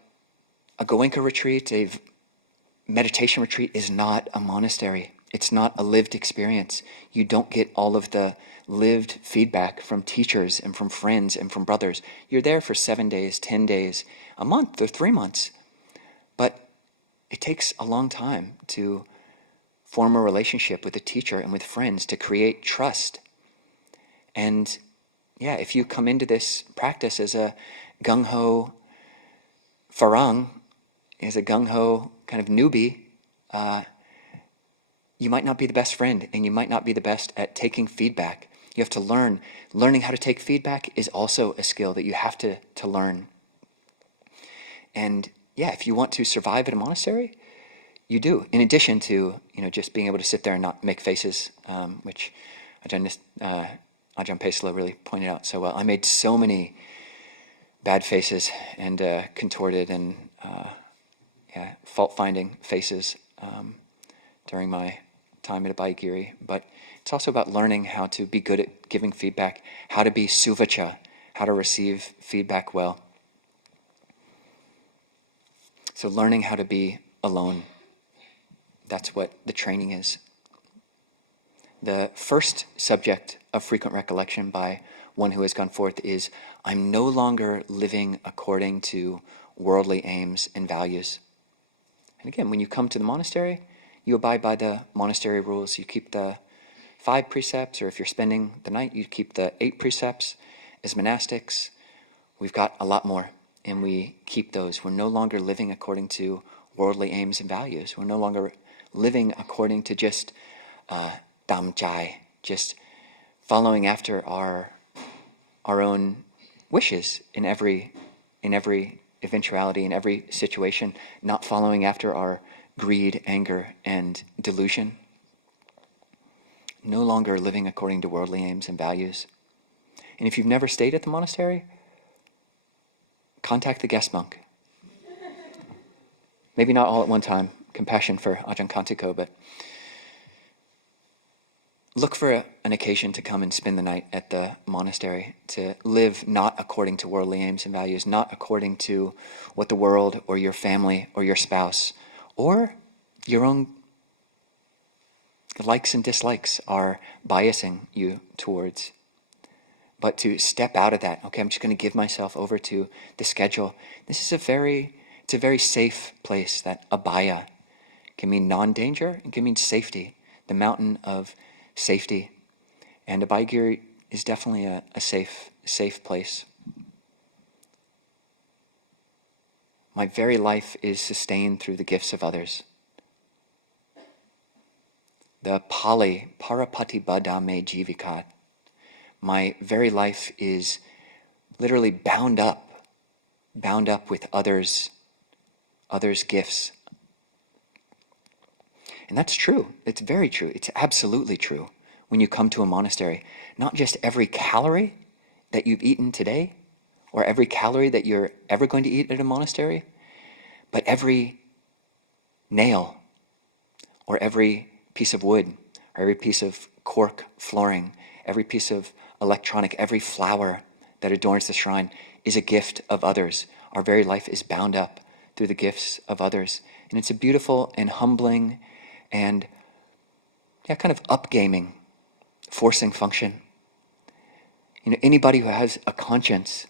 a Goenka retreat, a meditation retreat is not a monastery. It's not a lived experience. You don't get all of the lived feedback from teachers and from friends and from brothers. You're there for 7 days, 10 days, a month or 3 months. But it takes a long time to form a relationship with a teacher and with friends, to create trust. And if you come into this practice as a gung-ho farang, as a gung-ho kind of newbie, you might not be the best friend, and you might not be the best at taking feedback. You have to learn. Learning how to take feedback is also a skill that you have to learn. And if you want to survive at a monastery, you do. In addition to just being able to sit there and not make faces, which Ajahn Pesala really pointed out so well. I made so many bad faces and contorted and fault-finding faces during my time at Abhayagiri. But it's also about learning how to be good at giving feedback, how to be suvacha, how to receive feedback well. So learning how to be alone, that's what the training is. The first subject of frequent recollection by one who has gone forth is, I'm no longer living according to worldly aims and values. And again, when you come to the monastery, you abide by the monastery rules. You keep the 5 precepts, or if you're spending the night, you keep the 8 precepts. As monastics, we've got a lot more, and we keep those. We're no longer living according to worldly aims and values. We're no longer living according to just damjai, just following after our own wishes in every eventuality, in every situation, not following after our greed, anger, and delusion. No longer living according to worldly aims and values. And if you've never stayed at the monastery, contact the guest monk. Maybe not all at one time. Compassion for Ajahn Kantiko, but look for an occasion to come and spend the night at the monastery, to live not according to worldly aims and values, not according to what the world or your family or your spouse or your own likes and dislikes are biasing you towards. But to step out of that, okay, I'm just going to give myself over to the schedule. This is it's a very safe place. That abhaya can mean non-danger and can mean safety, the mountain of safety. And Abhayagiri is definitely a safe place. My very life is sustained through the gifts of others. The Pali, Parapati Badame Jivikat. My very life is literally bound up with others' gifts. And that's true. It's very true. It's absolutely true. when you come to a monastery. Not just every calorie that you've eaten today, or every calorie that you're ever going to eat at a monastery, but every nail, or every piece of wood, or every piece of cork flooring, every piece of electronic, every flower that adorns the shrine is a gift of others. Our very life is bound up through the gifts of others. And it's a beautiful and humbling and kind of upgaming, forcing function. Anybody who has a conscience,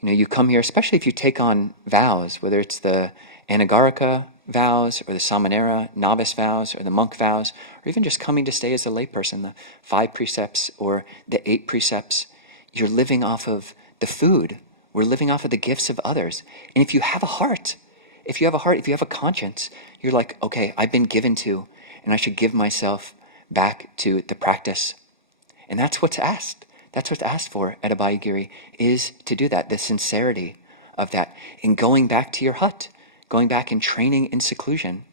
you come here, especially if you take on vows, whether it's the Anagarika vows, or the Samanera novice vows, or the monk vows, or even just coming to stay as a layperson, the 5 precepts or the 8 precepts, you're living off of the food. We're living off of the gifts of others. And if you have a heart, if you have a conscience, you're like, okay, I've been given to, and I should give myself back to the practice. And that's what's asked. That's what's asked for at Abhayagiri, is to do that, the sincerity of that. And going back to your hut, going back and training in seclusion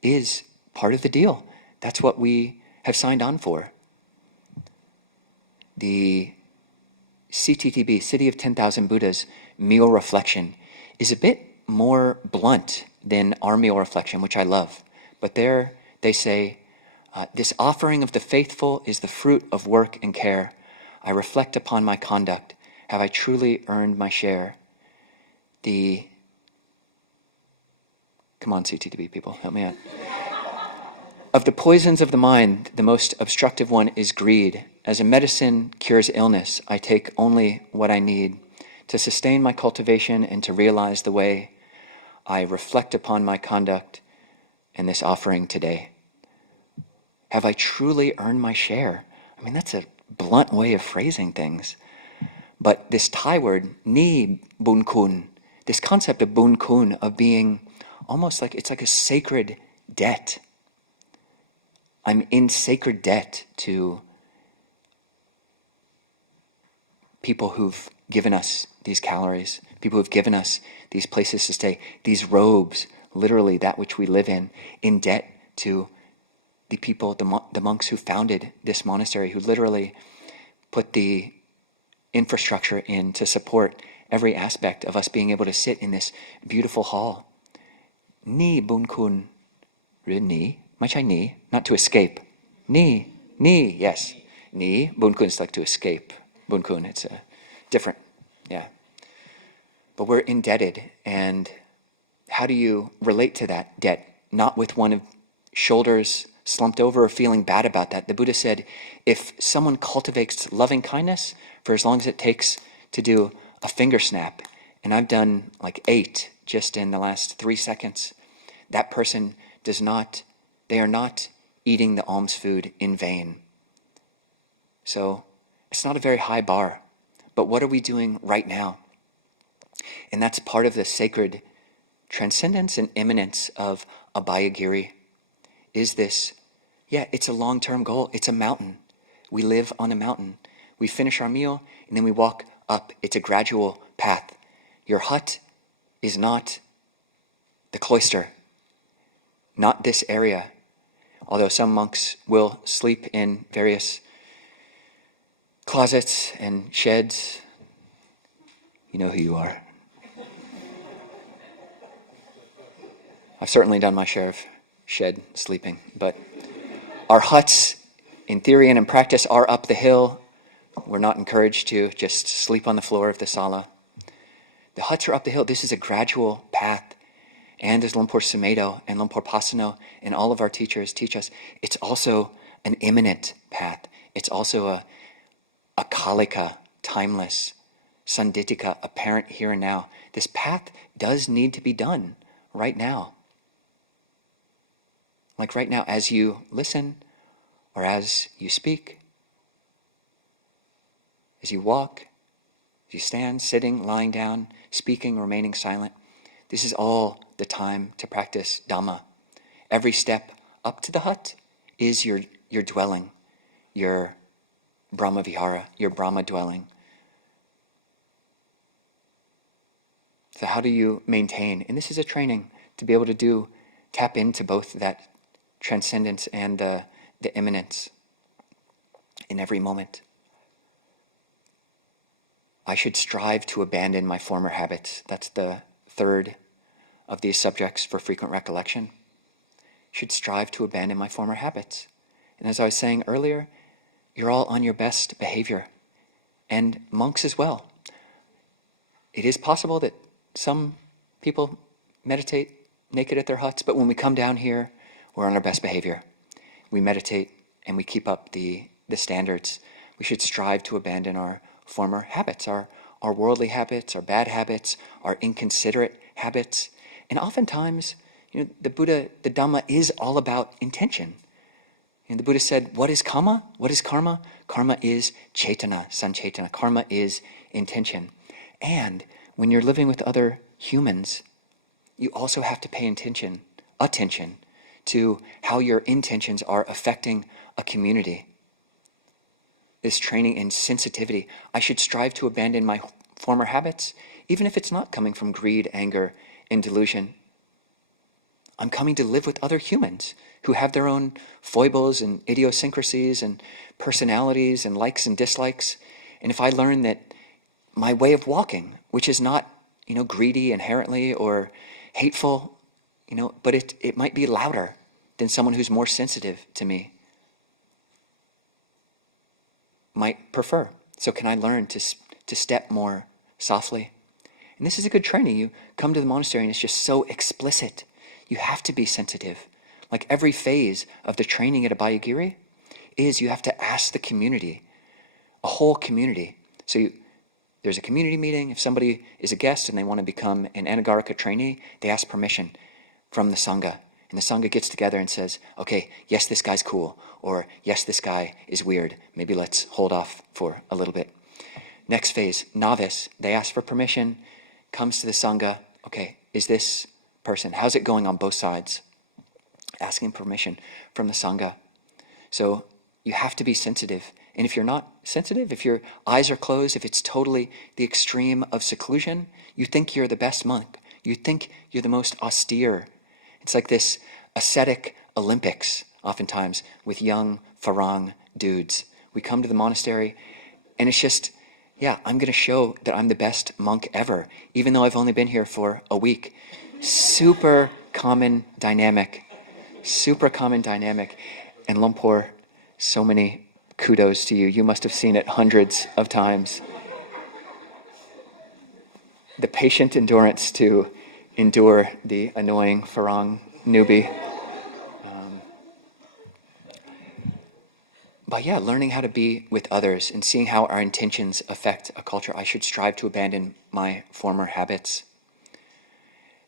is part of the deal. That's what we have signed on for. The CTTB, City of 10,000 Buddhas, meal reflection is a bit more blunt than our meal reflection, which I love. But there they say, this offering of the faithful is the fruit of work and care. I reflect upon my conduct. Have I truly earned my share? Come on, CTTB people, help me out. Of the poisons of the mind, the most obstructive one is greed. As a medicine cures illness, I take only what I need. To sustain my cultivation and to realize the way, I reflect upon my conduct and this offering today. Have I truly earned my share? I mean, that's a blunt way of phrasing things. But this Thai word, ni bun kun, this concept of bun kun, of being almost like, it's like a sacred debt. I'm in sacred debt to people who've given us these calories, people who've given us these places to stay, these robes, literally that which we live in debt to the people, the monks who founded this monastery, who literally put the infrastructure in to support every aspect of us being able to sit in this beautiful hall. Ni bun kun, ni, mai chai ni, not to escape. Ni, yes. Ni, bun kun is like to escape. Bun kun, it's different, yeah. But we're indebted, and how do you relate to that debt? Not with one of shoulders slumped over or feeling bad about that. The Buddha said, if someone cultivates loving kindness for as long as it takes to do a finger snap, and I've done like 8 just in the last 3 seconds, that person they are not eating the alms food in vain. So it's not a very high bar, but what are we doing right now? And that's part of the sacred transcendence and immanence of Abhayagiri. Is this, it's a long-term goal. It's a mountain. We live on a mountain. We finish our meal and then we walk up. It's a gradual path. Your hut is not the cloister, not this area. Although some monks will sleep in various closets and sheds. You know who you are. I've certainly done my share of shed sleeping, but our huts, in theory and in practice, are up the hill. We're not encouraged to just sleep on the floor of the sala. The huts are up the hill. This is a gradual path. And as Lumpur Sumedho and Lumpur Pasano and all of our teachers teach us, it's also an imminent path. It's also a kalika, timeless, sanditika, apparent here and now. This path does need to be done right now. Like right now, as you listen or as you speak, as you walk, as you stand, sitting, lying down, speaking, remaining silent. This is all the time to practice Dhamma. Every step up to the hut is your dwelling, your Brahma Vihara, your Brahma dwelling. So how do you maintain? And this is a training to be able to tap into both that transcendence and the immanence. in every moment. I should strive to abandon my former habits. That's the third of these subjects for frequent recollection. Should strive to abandon my former habits. And as I was saying earlier, you're all on your best behavior, and monks as well. It is possible that some people meditate naked at their huts, but when we come down here, we're on our best behavior. We meditate and we keep up the standards. We should strive to abandon our former habits, our worldly habits, our bad habits, our inconsiderate habits. And oftentimes, the Buddha, the Dhamma is all about intention. And the Buddha said, what is karma? What is karma? Karma is cetana, sancetana. Karma is intention. And when you're living with other humans, you also have to pay attention to how your intentions are affecting a community. This training in sensitivity. I should strive to abandon my former habits, even if it's not coming from greed, anger, and delusion. I'm coming to live with other humans who have their own foibles and idiosyncrasies and personalities and likes and dislikes. And if I learn that my way of walking, which is not, greedy inherently or hateful, but it might be louder than someone who's more sensitive to me might prefer. So can I learn to step more softly? And this is a good training. You come to the monastery and it's just so explicit. You have to be sensitive. Like every phase of the training at Abhayagiri is you have to ask the community, a whole community. So there's a community meeting. If somebody is a guest and they want to become an Anagarika trainee, they ask permission from the Sangha. And the Sangha gets together and says, okay, yes, this guy's cool. Or yes, this guy is weird. Maybe let's hold off for a little bit. Next phase, novice. They ask for permission, comes to the Sangha. Okay, is this person, how's it going on both sides? Asking permission from the Sangha. So you have to be sensitive. And if you're not sensitive, if your eyes are closed, if it's totally the extreme of seclusion, you think you're the best monk. You think you're the most austere. It's like this ascetic Olympics, oftentimes, with young Farang dudes. We come to the monastery, and it's just, I'm going to show that I'm the best monk ever, even though I've only been here for a week. Super common dynamic. And Lumpur, so many kudos to you. You must have seen it hundreds of times. The patient endurance to endure the annoying Farang newbie. But learning how to be with others and seeing how our intentions affect a culture. I should strive to abandon my former habits.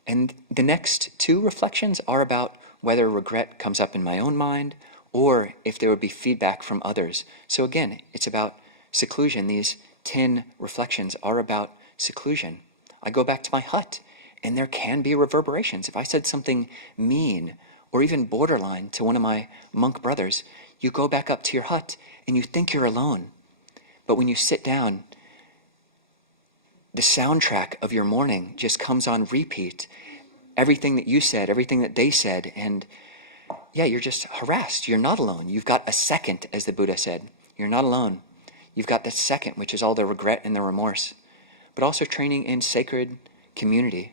And the next two reflections are about whether regret comes up in my own mind or if there would be feedback from others. So again, it's about seclusion. These 10 reflections are about seclusion. I go back to my hut, and there can be reverberations. If I said something mean or even borderline to one of my monk brothers, you go back up to your hut and you think you're alone. But when you sit down, the soundtrack of your morning just comes on repeat. Everything that you said, everything that they said, and you're just harassed. You're not alone. You've got a second, as the Buddha said. You're not alone. You've got the second, which is all the regret and the remorse. But also training in sacred community,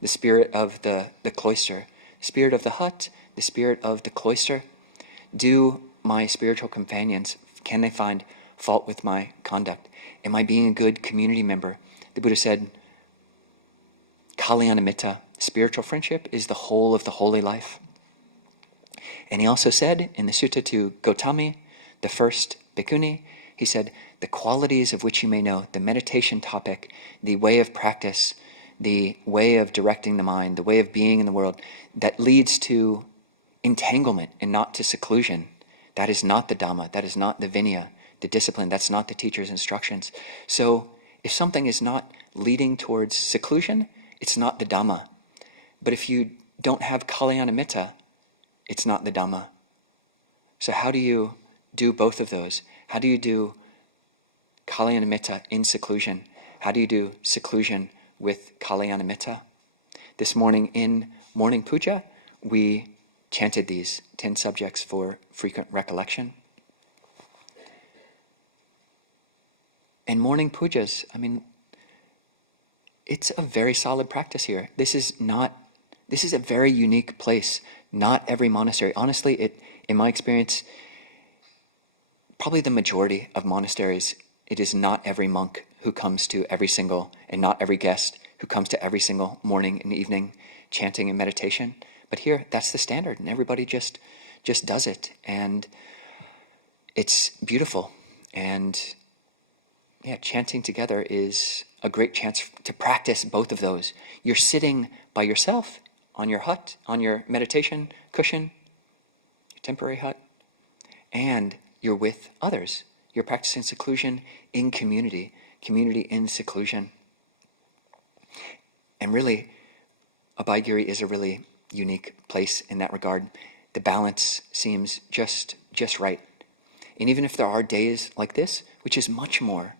the spirit of the cloister, spirit of the hut, the spirit of the cloister. Do my spiritual companions, can they find fault with my conduct? Am I being a good community member? The Buddha said, Kalyanamitta, spiritual friendship is the whole of the holy life. And he also said in the sutta to Gotami, the first bhikkhuni, he said, the qualities of which you may know, the meditation topic, the way of practice, the way of directing the mind, the way of being in the world, that leads to entanglement and not to seclusion. That is not the Dhamma, that is not the Vinaya, the discipline, that's not the teacher's instructions. So if something is not leading towards seclusion, it's not the Dhamma. But if you don't have Kalyanamitta, it's not the Dhamma. So how do you do both of those? How do you do Kalyanamitta in seclusion? How do you do seclusion with Kalyanamitta? This morning in morning puja, we chanted these 10 subjects for frequent recollection. And morning pujas, I mean, it's a very solid practice here. This is a very unique place. Not every monastery, honestly, in my experience, probably the majority of monasteries, it is not every monk who comes to every single, and not every guest who comes to every single morning and evening chanting and meditation. But here, that's the standard, and everybody just does it. And it's beautiful. And yeah, chanting together is a great chance to practice both of those. You're sitting by yourself on your hut, on your meditation cushion, your temporary hut, and you're with others. You're practicing seclusion in community, community in seclusion. And really, Abhayagiri is a really unique place in that regard. The balance seems just right. And even if there are days like this, which is much more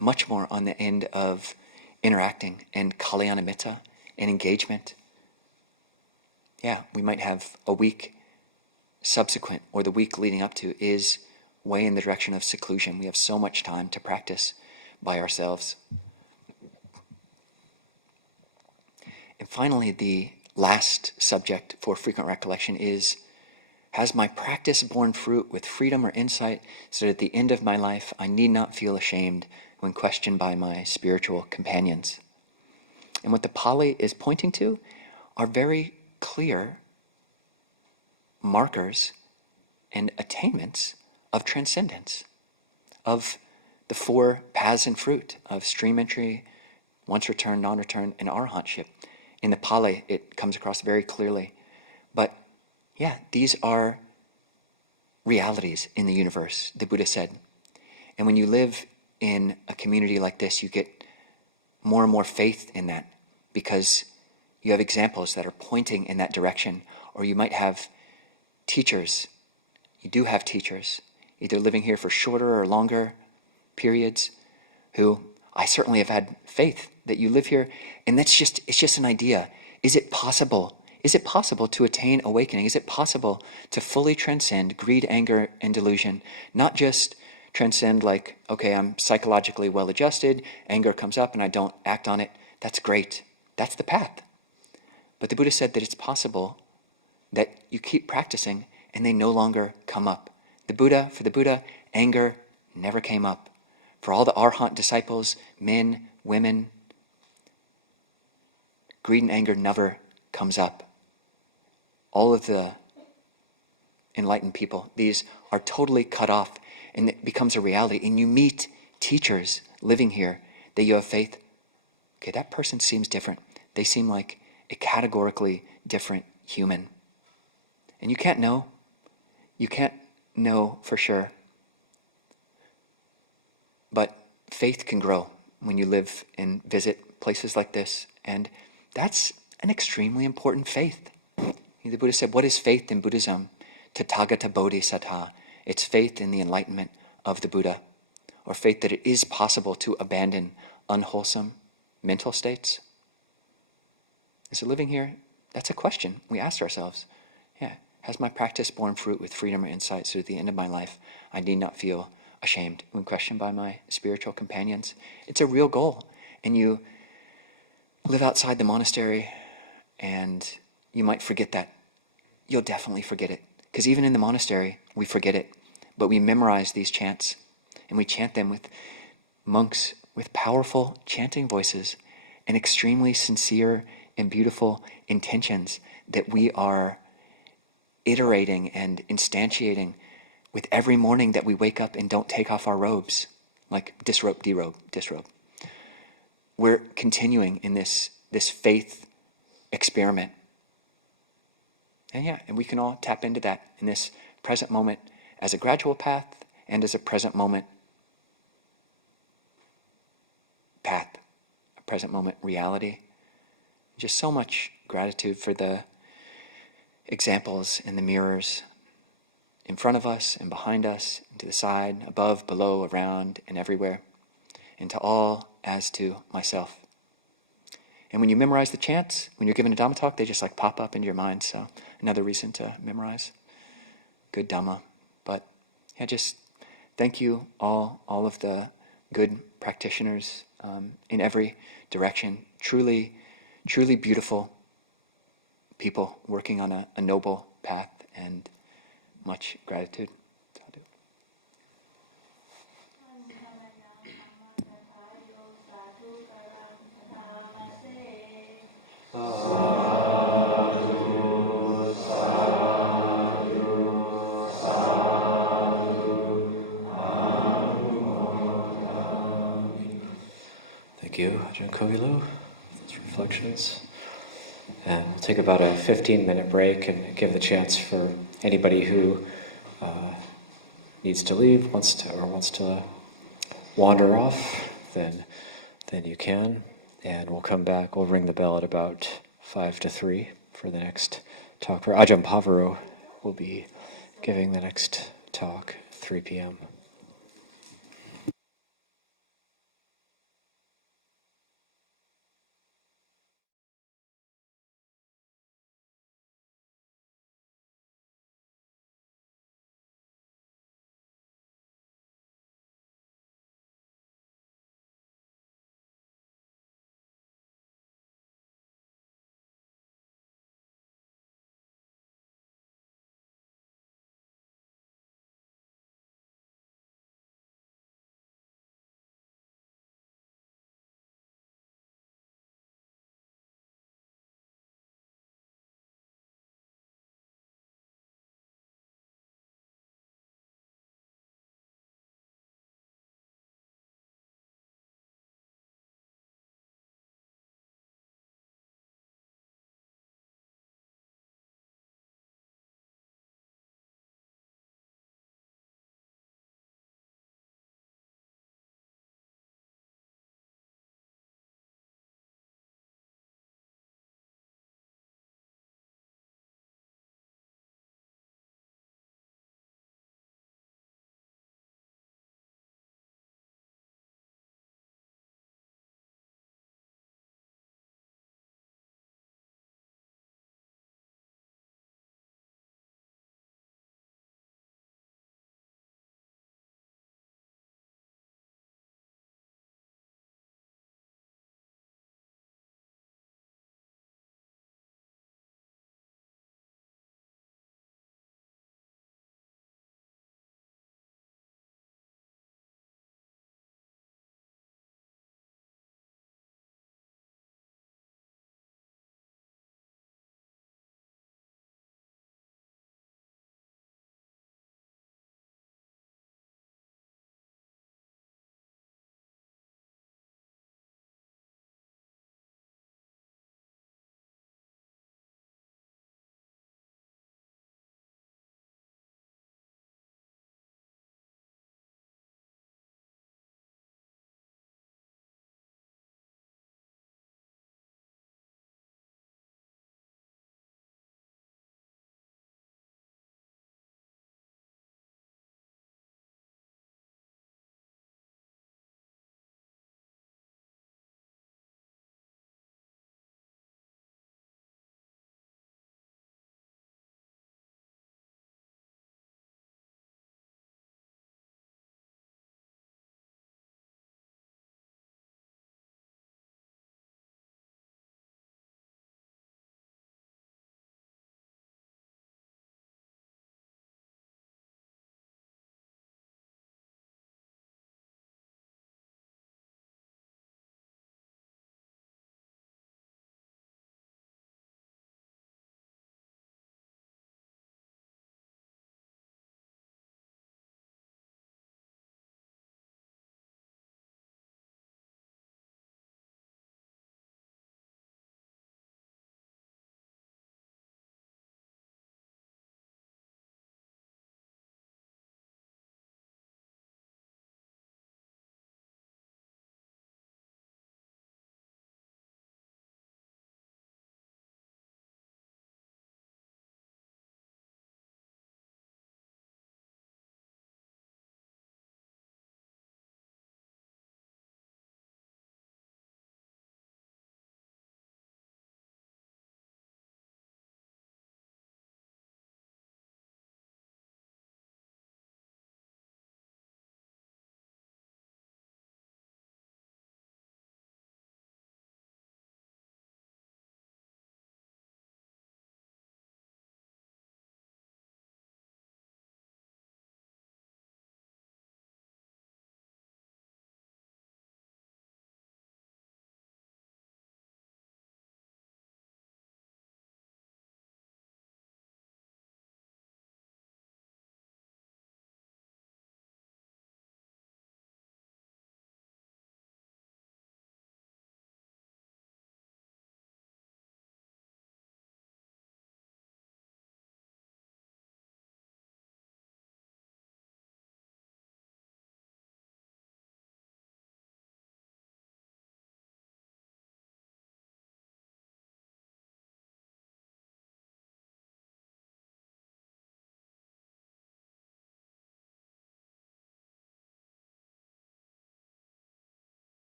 on the end of interacting and kalyanamitta and engagement. Yeah, we might have a week subsequent, or the week leading up to is way in the direction of seclusion. We have so much time to practice by ourselves. And finally, the last subject for frequent recollection is, has my practice borne fruit with freedom or insight, so that at the end of my life I need not feel ashamed when questioned by my spiritual companions? And what the Pali is pointing to are very clear markers and attainments of transcendence, of the four paths and fruit of stream entry, once return, non-return, and arahantship. In the Pali, it comes across very clearly. But yeah, these are realities in the universe, the Buddha said. And when you live in a community like this, you get more and more faith in that, because you have examples that are pointing in that direction. Or you might have teachers. You do have teachers, either living here for shorter or longer periods, who I certainly have had faith that you live here, and it's just an idea. Is it possible? Is it possible to attain awakening? Is it possible to fully transcend greed, anger, and delusion? Not just transcend like, okay, I'm psychologically well adjusted, anger comes up and I don't act on it. That's great. That's the path. But the Buddha said that it's possible that you keep practicing and they no longer come up. For the Buddha, anger never came up. For all the Arhat disciples, men, women, greed and anger never comes up. All of the enlightened people, these are totally cut off, and it becomes a reality. And you meet teachers living here that you have faith. Okay, that person seems different. They seem like a categorically different human. And you can't know. You can't know for sure. But faith can grow when you live and visit places like this. And that's an extremely important faith. The Buddha said, what is faith in Buddhism? Tathagata Bodhisattva. It's faith in the enlightenment of the Buddha, or faith that it is possible to abandon unwholesome mental states. Is it living here? That's a question we ask ourselves. Yeah, has my practice borne fruit with freedom or insight, so at the end of my life I need not feel ashamed when questioned by my spiritual companions? It's a real goal. And you live outside the monastery and you might forget that. You'll definitely forget it. Because even in the monastery, we forget it. But we memorize these chants. And we chant them with monks with powerful chanting voices and extremely sincere and beautiful intentions that we are iterating and instantiating with every morning that we wake up and don't take off our robes. Like disrobe, derobe, disrobe. We're continuing in this faith experiment. And yeah, and we can all tap into that in this present moment as a gradual path and as a present moment path, a present moment reality. Just so much gratitude for the examples and the mirrors in front of us and behind us, and to the side, above, below, around, and everywhere, and to all as to myself. And when you memorize the chants, when you're given a Dhamma talk, they just like pop up into your mind. So another reason to memorize. Good Dhamma. But yeah, just thank you all of the good practitioners in every direction. Truly, truly beautiful people working on a noble path, and much gratitude. Sadhu. Thank you, Ajahn Kovilu, for those reflections. And we'll take about a 15-minute break and give the chance for anybody who needs to leave, wants to wander off, then you can. And we'll come back. We'll ring the bell at about 5 to 3 for the next talk. For Ajahn Pavaro will be giving the next talk, 3 p.m.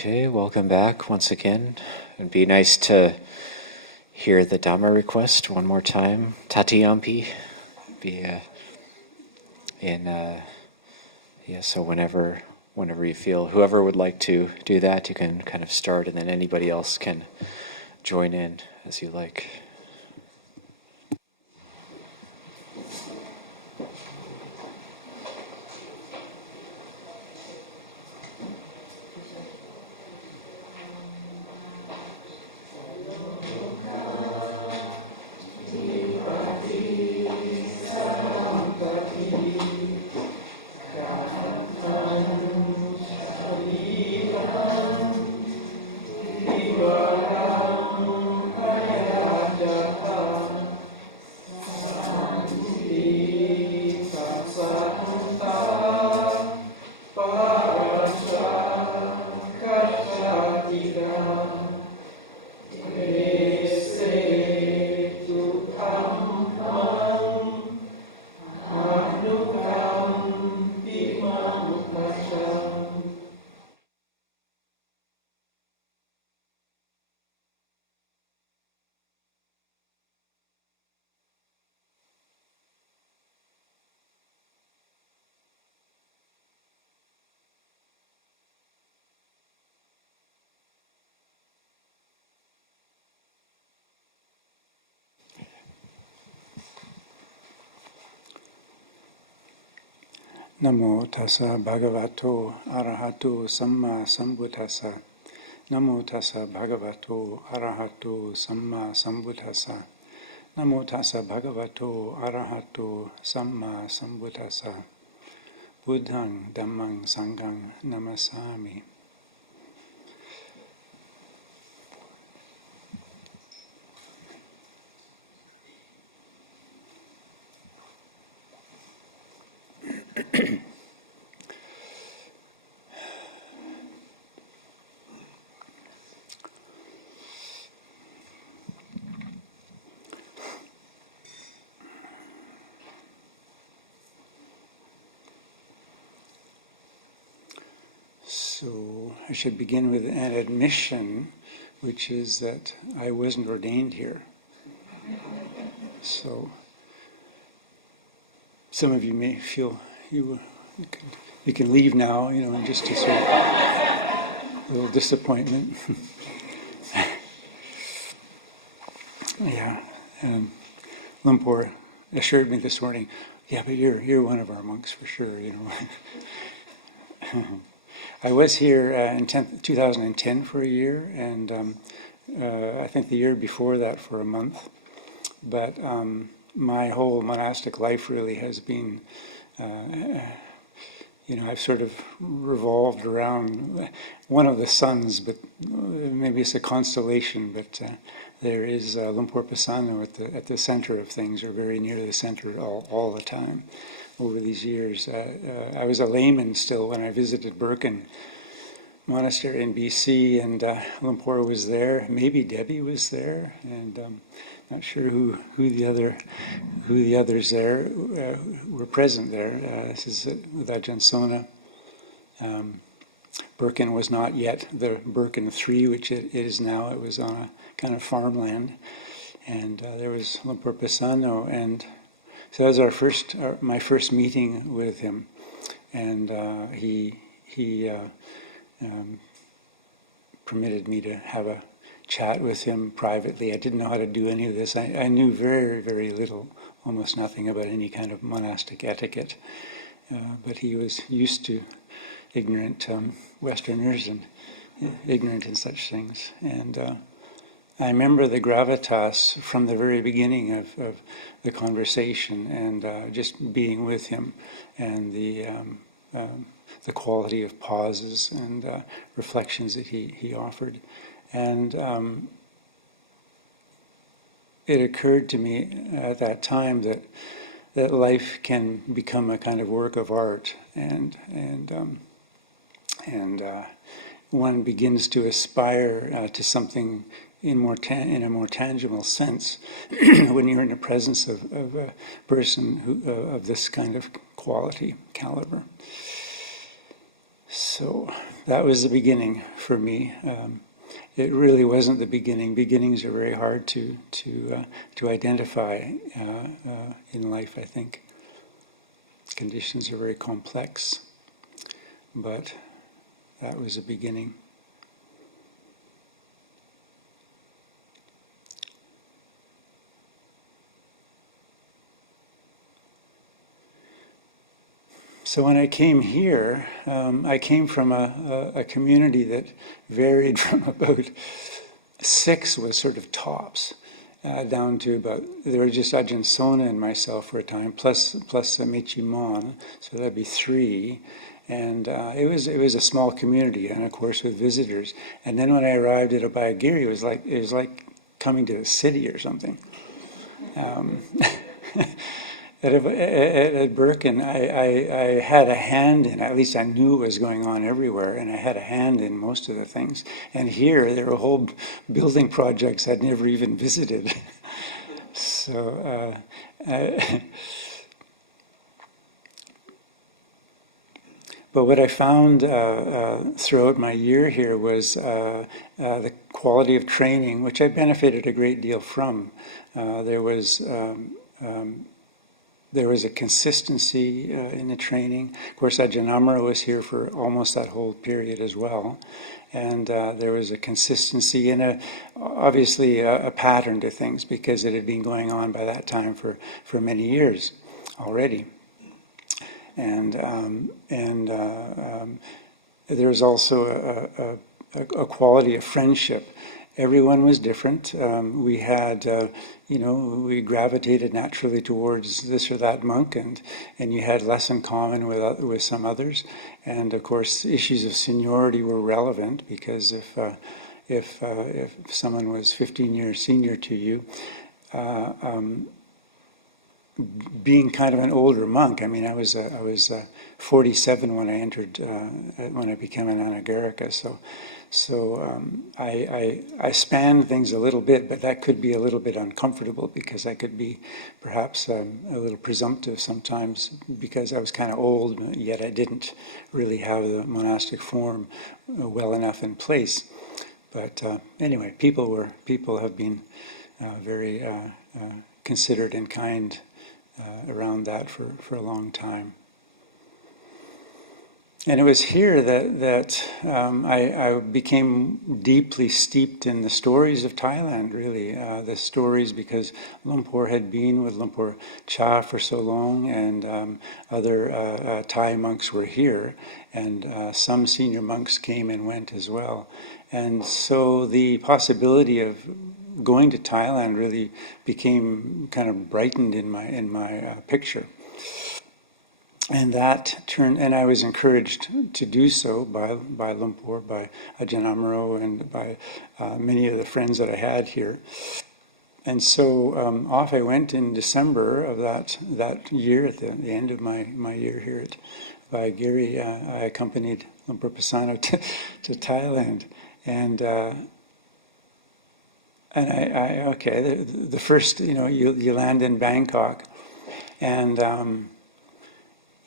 Okay, welcome back once again. It'd be nice to hear the Dhamma request one more time. Tatiyampi. Be so whenever you feel, whoever would like to do that, you can kind of start, and then anybody else can join in as you like. Namo tassa bhagavato arahato samma sambuddhassa. Namo tassa bhagavato arahato samma sambuddhassa. Namo tassa bhagavato arahato samma sambuddhassa. Buddhang dhammang sanghang namasami. So I should begin with an admission, which is that I wasn't ordained here. So some of you may feel you can leave now, just to sort of a little disappointment. Yeah, and Lumpur assured me this morning, yeah, but you're one of our monks for sure, I was here in 2010 for a year, and I think the year before that for a month. But my whole monastic life really has been, I've sort of revolved around one of the suns, but maybe it's a constellation, but there is Lumpur Pasano at the center of things, or very near the center all the time. Over these years, I was a layman still when I visited Birken Monastery in BC, and Lumpur was there. Maybe Debbie was there, and not sure who the others there were present there. This is with Ajahn Sona. Birken was not yet the Birken 3, which it is now. It was on a kind of farmland, and there was Lumpur Pasano, and so that was my first meeting with him, and he permitted me to have a chat with him privately. I didn't know how to do any of this. I knew very, very little, almost nothing about any kind of monastic etiquette, but he was used to ignorant Westerners and ignorant in such things, and I remember the gravitas from the very beginning of the conversation, and just being with him, and the quality of pauses and reflections that he offered. And it occurred to me at that time that life can become a kind of work of art, and one begins to aspire to something in a more tangible sense when you're in the presence of a person of this kind of quality, caliber. So that was the beginning for me. It really wasn't the beginning. Beginnings are very hard to identify in life, I think. Conditions are very complex, but that was the beginning. So when I came here, I came from a community that varied from about 6 was sort of tops, down to about, there were just Ajahn Sona and myself for a time, plus Mechi Mon, so that'd be 3. And it was a small community, and of course with visitors. And then when I arrived at Abhayagiri, it was like coming to the city or something. At Birken, I had a hand in, at least I knew what was going on everywhere, and I had a hand in most of the things. And here, there were whole building projects I'd never even visited. So, but what I found throughout my year here was the quality of training, which I benefited a great deal from. There was a consistency in the training. Of course, Ajahn Amaro was here for almost that whole period as well. And there was a consistency and obviously a pattern to things, because it had been going on by that time for many years already. And there was also a quality of friendship. Everyone was different. We had, we gravitated naturally towards this or that monk, and you had less in common with some others. And of course, issues of seniority were relevant, because if someone was 15 years senior to you, being kind of an older monk. I mean, I was 47 when I entered, when I became an anagarika. So I spanned things a little bit, but that could be a little bit uncomfortable, because I could be perhaps a little presumptive sometimes, because I was kind of old, yet I didn't really have the monastic form well enough in place. But anyway, people have been very considerate and kind around that for a long time. And it was here that I became deeply steeped in the stories of Thailand, really. The stories, because Lumpur had been with Lumpur Cha for so long, and other Thai monks were here, and some senior monks came and went as well. And so the possibility of going to Thailand really became kind of brightened in my picture. And that turned, and I was encouraged to do so by Lumpur, by Ajahn Amaro, and by many of the friends that I had here. And so off I went in December of that year, at the end of my year here at Abhayagiri. I accompanied Lumpur Pasano to Thailand, and the first, you land in Bangkok, and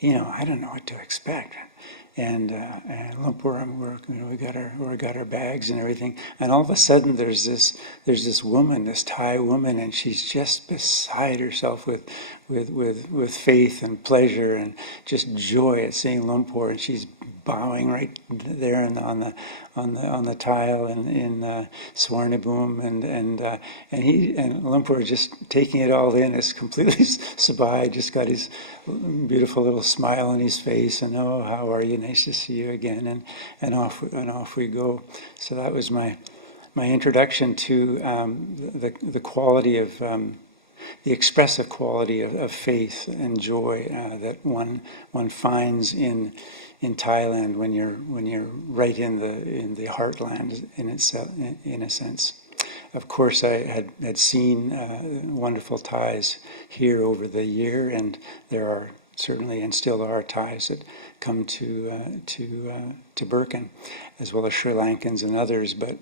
I don't know what to expect. And Lumpur, we got our bags and everything, and all of a sudden there's this woman, this Thai woman, and she's just beside herself with faith and pleasure and just joy at seeing Lumpur, and she's bowing right there on the tile in Swarnabhum, and Lumpur just taking it all in. It's completely sabai, just got his beautiful little smile on his face, and oh, how are you? Nice to see you again, and off we go. So that was my introduction to the quality of the expressive quality of faith and joy that one finds in Thailand when you're right in the heartland in a sense. Of course, I had seen wonderful Thais here over the year, and there are certainly and still are Thais that come to Birken, as well as Sri Lankans and others. But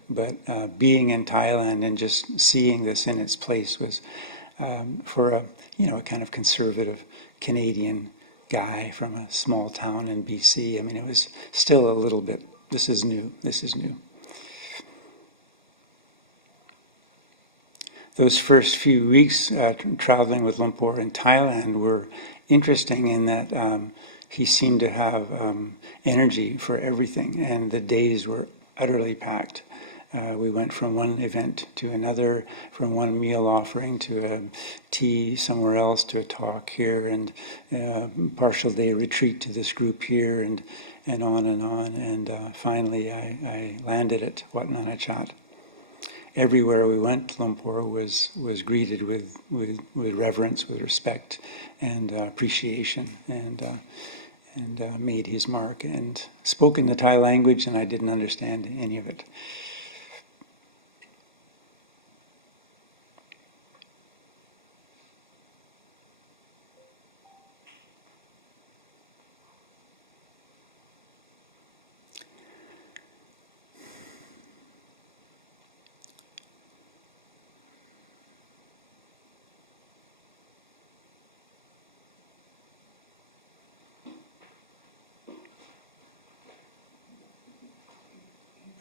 being in Thailand and just seeing this in its place was, for a kind of conservative Canadian guy from a small town in BC. I mean, it was still a little bit This is new. This is new. Those first few weeks traveling with Lumpur in Thailand were interesting in that he seemed to have energy for everything, and the days were utterly packed. We went from one event to another, from one meal offering to a tea somewhere else to a talk here, and partial day retreat to this group here, and on and on. And finally I landed at Wat Nanachat. Everywhere we went, Lumpur was greeted with reverence, with respect, and appreciation, and made his mark, and spoke in the Thai language, and I didn't understand any of it.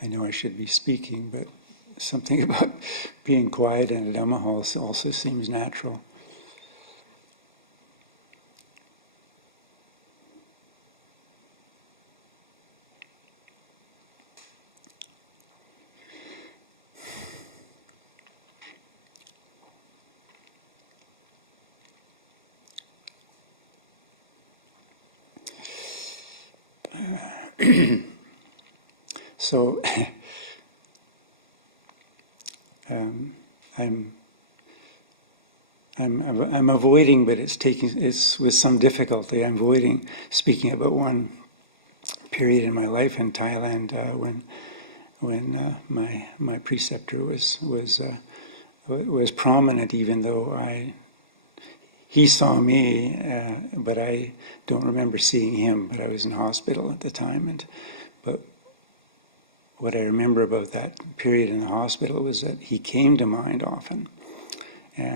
I know I should be speaking, but something about being quiet in a Dhamma hall also seems natural. So I'm avoiding, but it's with some difficulty. I'm avoiding speaking about one period in my life in Thailand when my preceptor was prominent, even though he saw me, but I don't remember seeing him. But I was in hospital at the time, but what I remember about that period in the hospital was that he came to mind often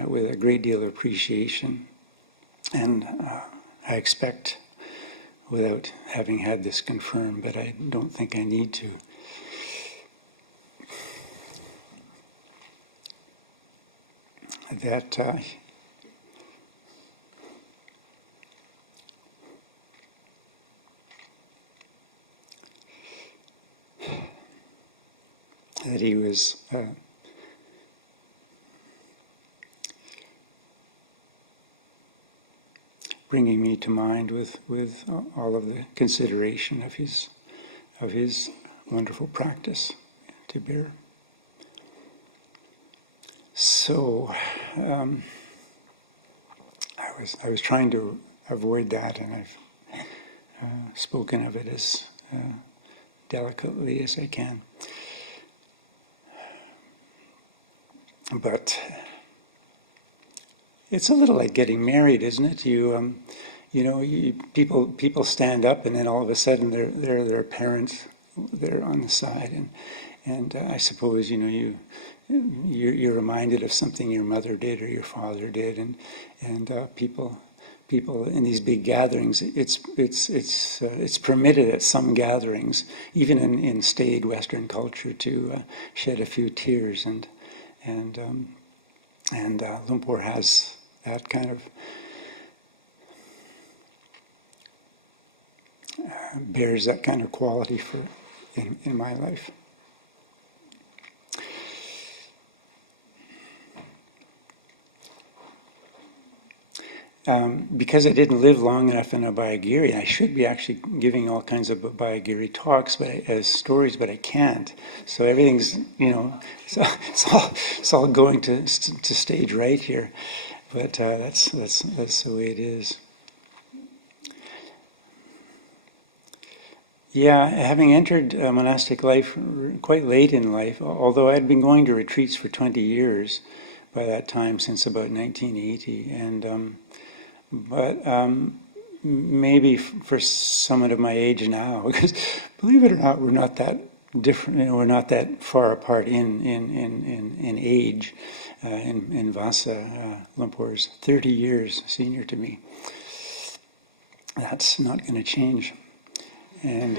with a great deal of appreciation. And I expect, without having had this confirmed, but I don't think I need to, that that he was bringing me to mind with all of the consideration of his wonderful practice to bear. So I was trying to avoid that, and I've spoken of it as delicately as I can. But it's a little like getting married, isn't it? People stand up, and then all of a sudden their parents, they're on the side, and I suppose you're reminded of something your mother did or your father did, and people in these big gatherings, it's permitted at some gatherings, even in staid Western culture, to shed a few tears, and Lumpur has that kind of bears that kind of quality in my life. Because I didn't live long enough in Abhayagiri, I should be actually giving all kinds of Abhayagiri talks, as stories, but I can't. So everything's, it's all going to stage right here. But that's the way it is. Yeah, having entered monastic life quite late in life, although I'd been going to retreats for 20 years by that time, since about 1980, and but maybe for someone of my age now, because believe it or not, we're not that different. We're not that far apart in age. In Vasa, Lumpur's 30 years senior to me. That's not going to change. And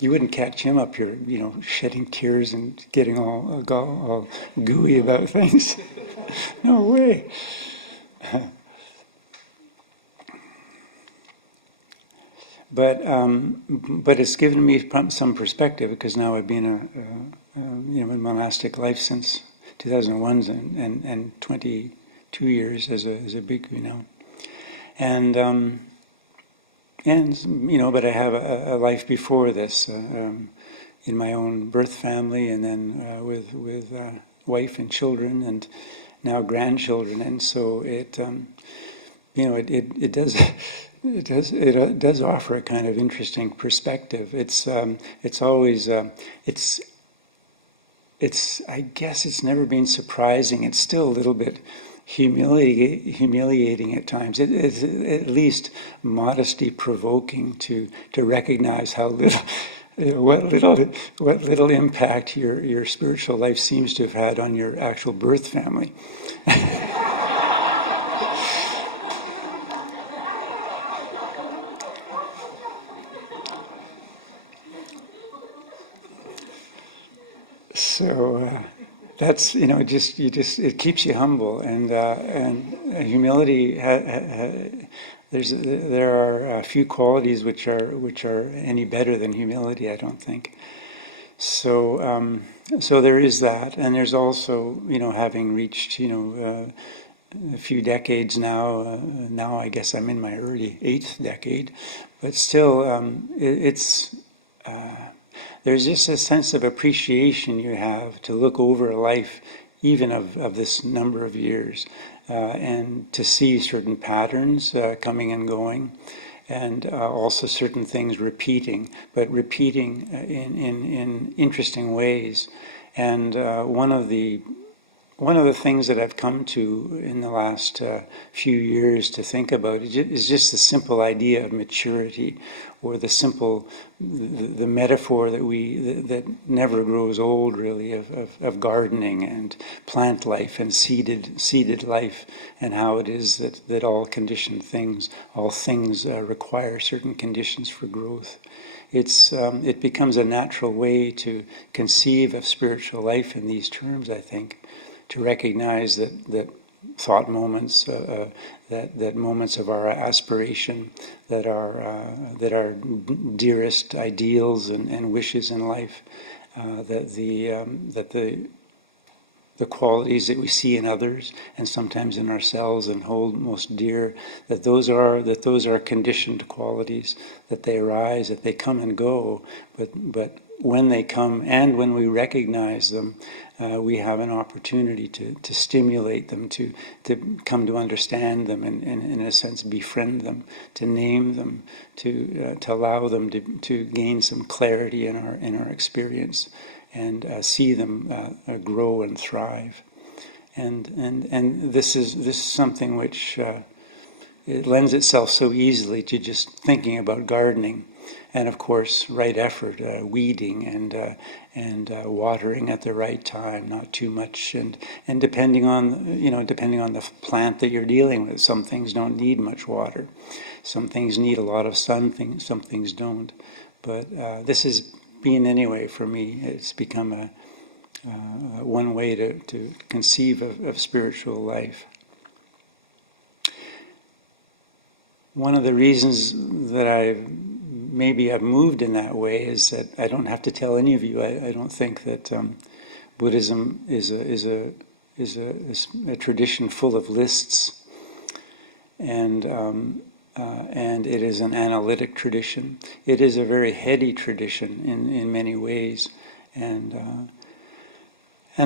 You wouldn't catch him up here, shedding tears and getting all gooey about things. No way. But it's given me some perspective, because now I've been in monastic life since 2001 and 22 years as a bhikkhu now, and but I have a life before this in my own birth family, and then with wife and children, and now grandchildren, and so it does. It does offer a kind of interesting perspective. It's always I guess it's never been surprising. It's still a little bit humiliating at times. It's at least modesty provoking to recognize how little. What little impact your spiritual life seems to have had on your actual birth family. So that's it keeps you humble, and humility. There are a few qualities which are any better than humility, I don't think. So there is that, and there's also having reached a few decades now. Now I guess I'm in my early 8th decade, but still it's. There's just a sense of appreciation you have to look over a life, even of this number of years, and to see certain patterns coming and going, and also certain things repeating, but repeating in interesting ways. And one of the things that I've come to in the last few years to think about is just the simple idea of maturity, or the metaphor that never grows old, really, of gardening and plant life and seeded life, and how it is that all things require certain conditions for growth. It becomes a natural way to conceive of spiritual life in these terms, I think, to recognize that thought moments, that moments of our aspiration, that are dearest ideals and wishes in life, that the qualities that we see in others and sometimes in ourselves and hold most dear, that those are conditioned qualities, that they arise, that they come and go, but when they come and when we recognize them, we have an opportunity to stimulate them, to come to understand them, and in a sense befriend them, to name them, to allow them to gain some clarity in our experience, and see them grow and thrive. And this is something which it lends itself so easily to just thinking about gardening. And of course, right effort, weeding and watering at the right time, not too much, and depending on the plant that you're dealing with. Some things don't need much water, some things need a lot of sun, some things don't. But this has been, anyway, for me, it's become a one way to conceive of spiritual life. One of the reasons that I've moved in that way is that I don't have to tell any of you. I don't think that Buddhism is a tradition full of lists, and it is an analytic tradition. It is a very heady tradition in many ways, and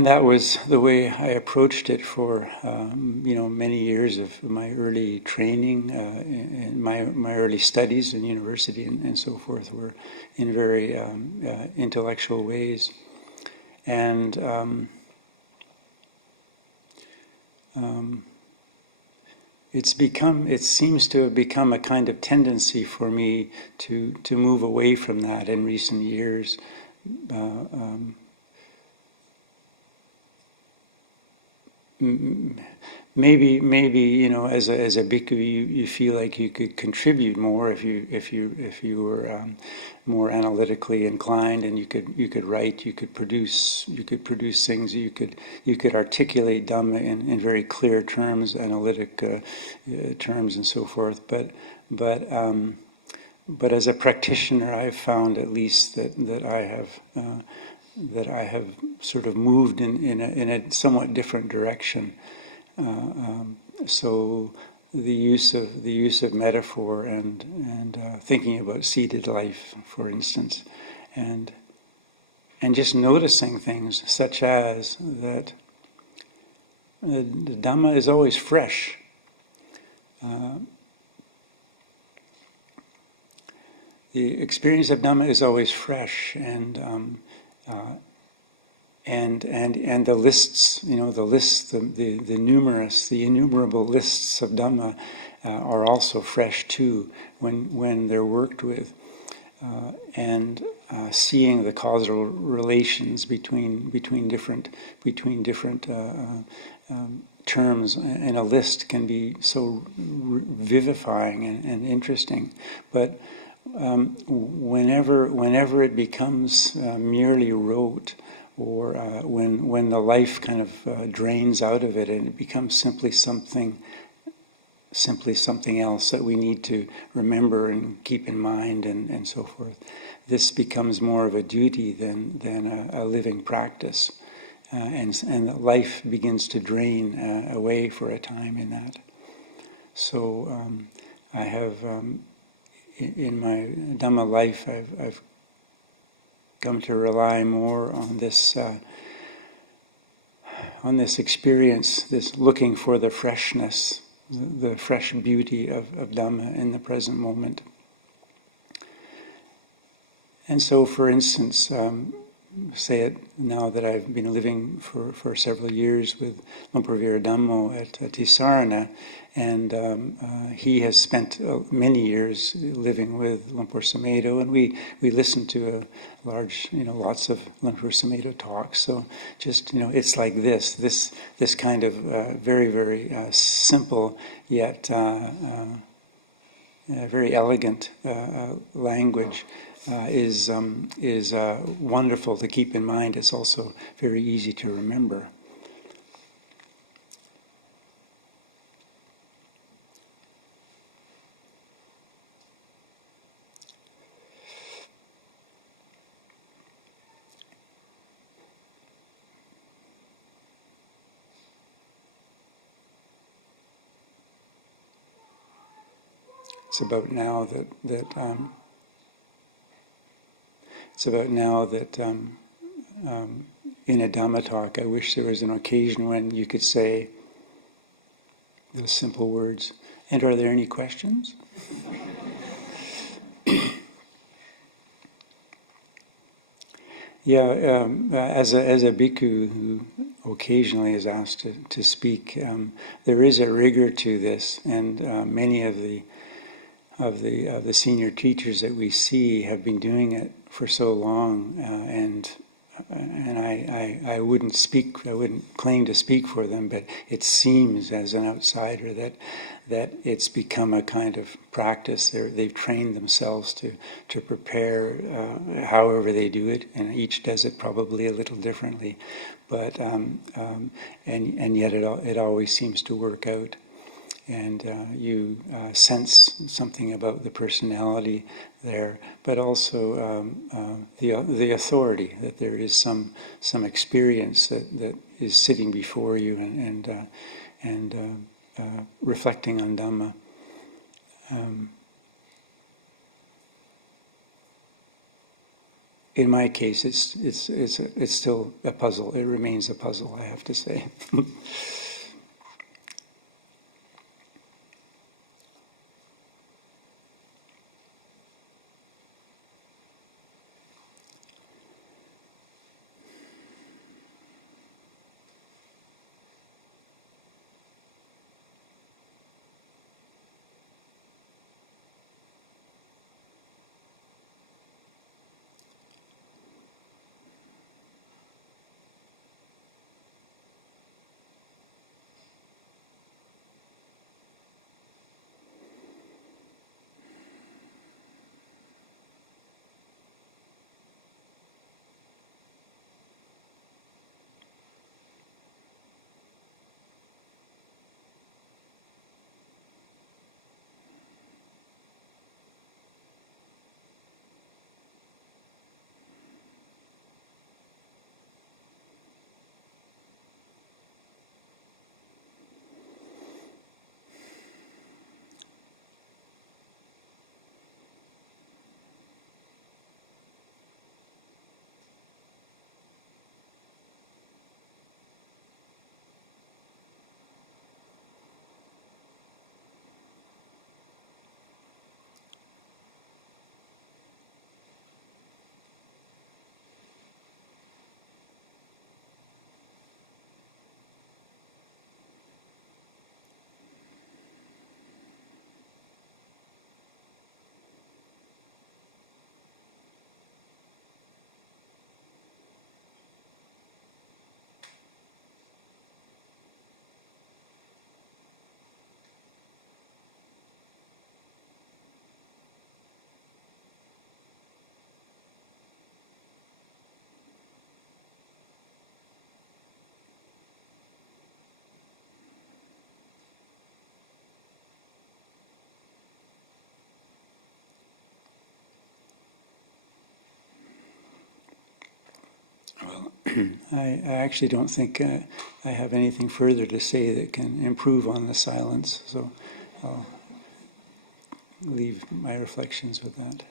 that was the way I approached it for many years of my early training, and my early studies in university and so forth were in very intellectual ways, and it seems to have become a kind of tendency for me to move away from that in recent years. maybe as a bhikkhu you feel like you could contribute more if you were more analytically inclined, and you could write, you could produce things, you could articulate Dhamma in very clear terms, analytic terms, and so forth. But as a practitioner, I've found at least that I have sort of moved in a somewhat different direction. So the use of metaphor and thinking about seated life, for instance, and just noticing things such as that the Dhamma is always fresh. The experience of Dhamma is always fresh, and the lists, the numerous, the innumerable lists of Dhamma are also fresh too when they're worked with, and seeing the causal relations between different terms in a list can be so vivifying and interesting, but whenever it becomes merely rote, or when the life kind of drains out of it and it becomes simply something else that we need to remember and keep in mind and so forth, this becomes more of a duty than a living practice, and life begins to drain away for a time in that. So I have in my Dhamma life I've come to rely more on this experience, this looking for the freshness, the fresh beauty of Dhamma in the present moment. And so, for instance, say it now that I've been living for several years with Luang Por Viradhammo at Tisarana, and he has spent many years living with Luang Por Sumedho, and we listen to lots of Luang Por Sumedho talks. So just it's like this kind of very very simple yet very elegant language. Is wonderful to keep in mind. It's also very easy to remember. It's about now that in a Dhamma talk, I wish there was an occasion when you could say those simple words, "And are there any questions?" Yeah, as a bhikkhu who occasionally is asked to speak, there is a rigor to this, and many of the senior teachers that we see have been doing it for so long, and I wouldn't claim to speak for them, but it seems as an outsider that it's become a kind of practice. They've trained themselves to prepare however they do it, and each does it probably a little differently, but and yet it always seems to work out. And you sense something about the personality there, but also the authority, that there is some experience that is sitting before you and reflecting on Dhamma. In my case, it's still a puzzle. It remains a puzzle, I have to say. I actually don't think I have anything further to say that can improve on the silence, so I'll leave my reflections with that.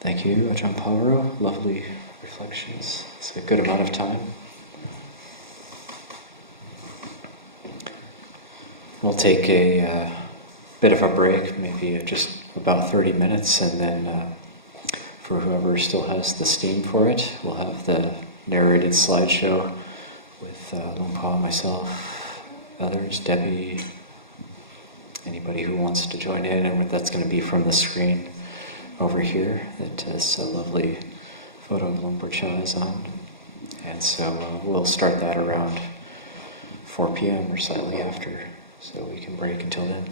Thank you, Ajahn Paro. Lovely reflections. It's a good amount of time. We'll take a bit of a break, maybe just about 30 minutes, and then for whoever still has the steam for it, we'll have the narrated slideshow with Luang Por, myself, others, Debbie, anybody who wants to join in, and that's going to be from the screen over here that has a lovely photo of Luang Por Chah's on. And so we'll start that around 4 p.m. or slightly after, so we can break until then.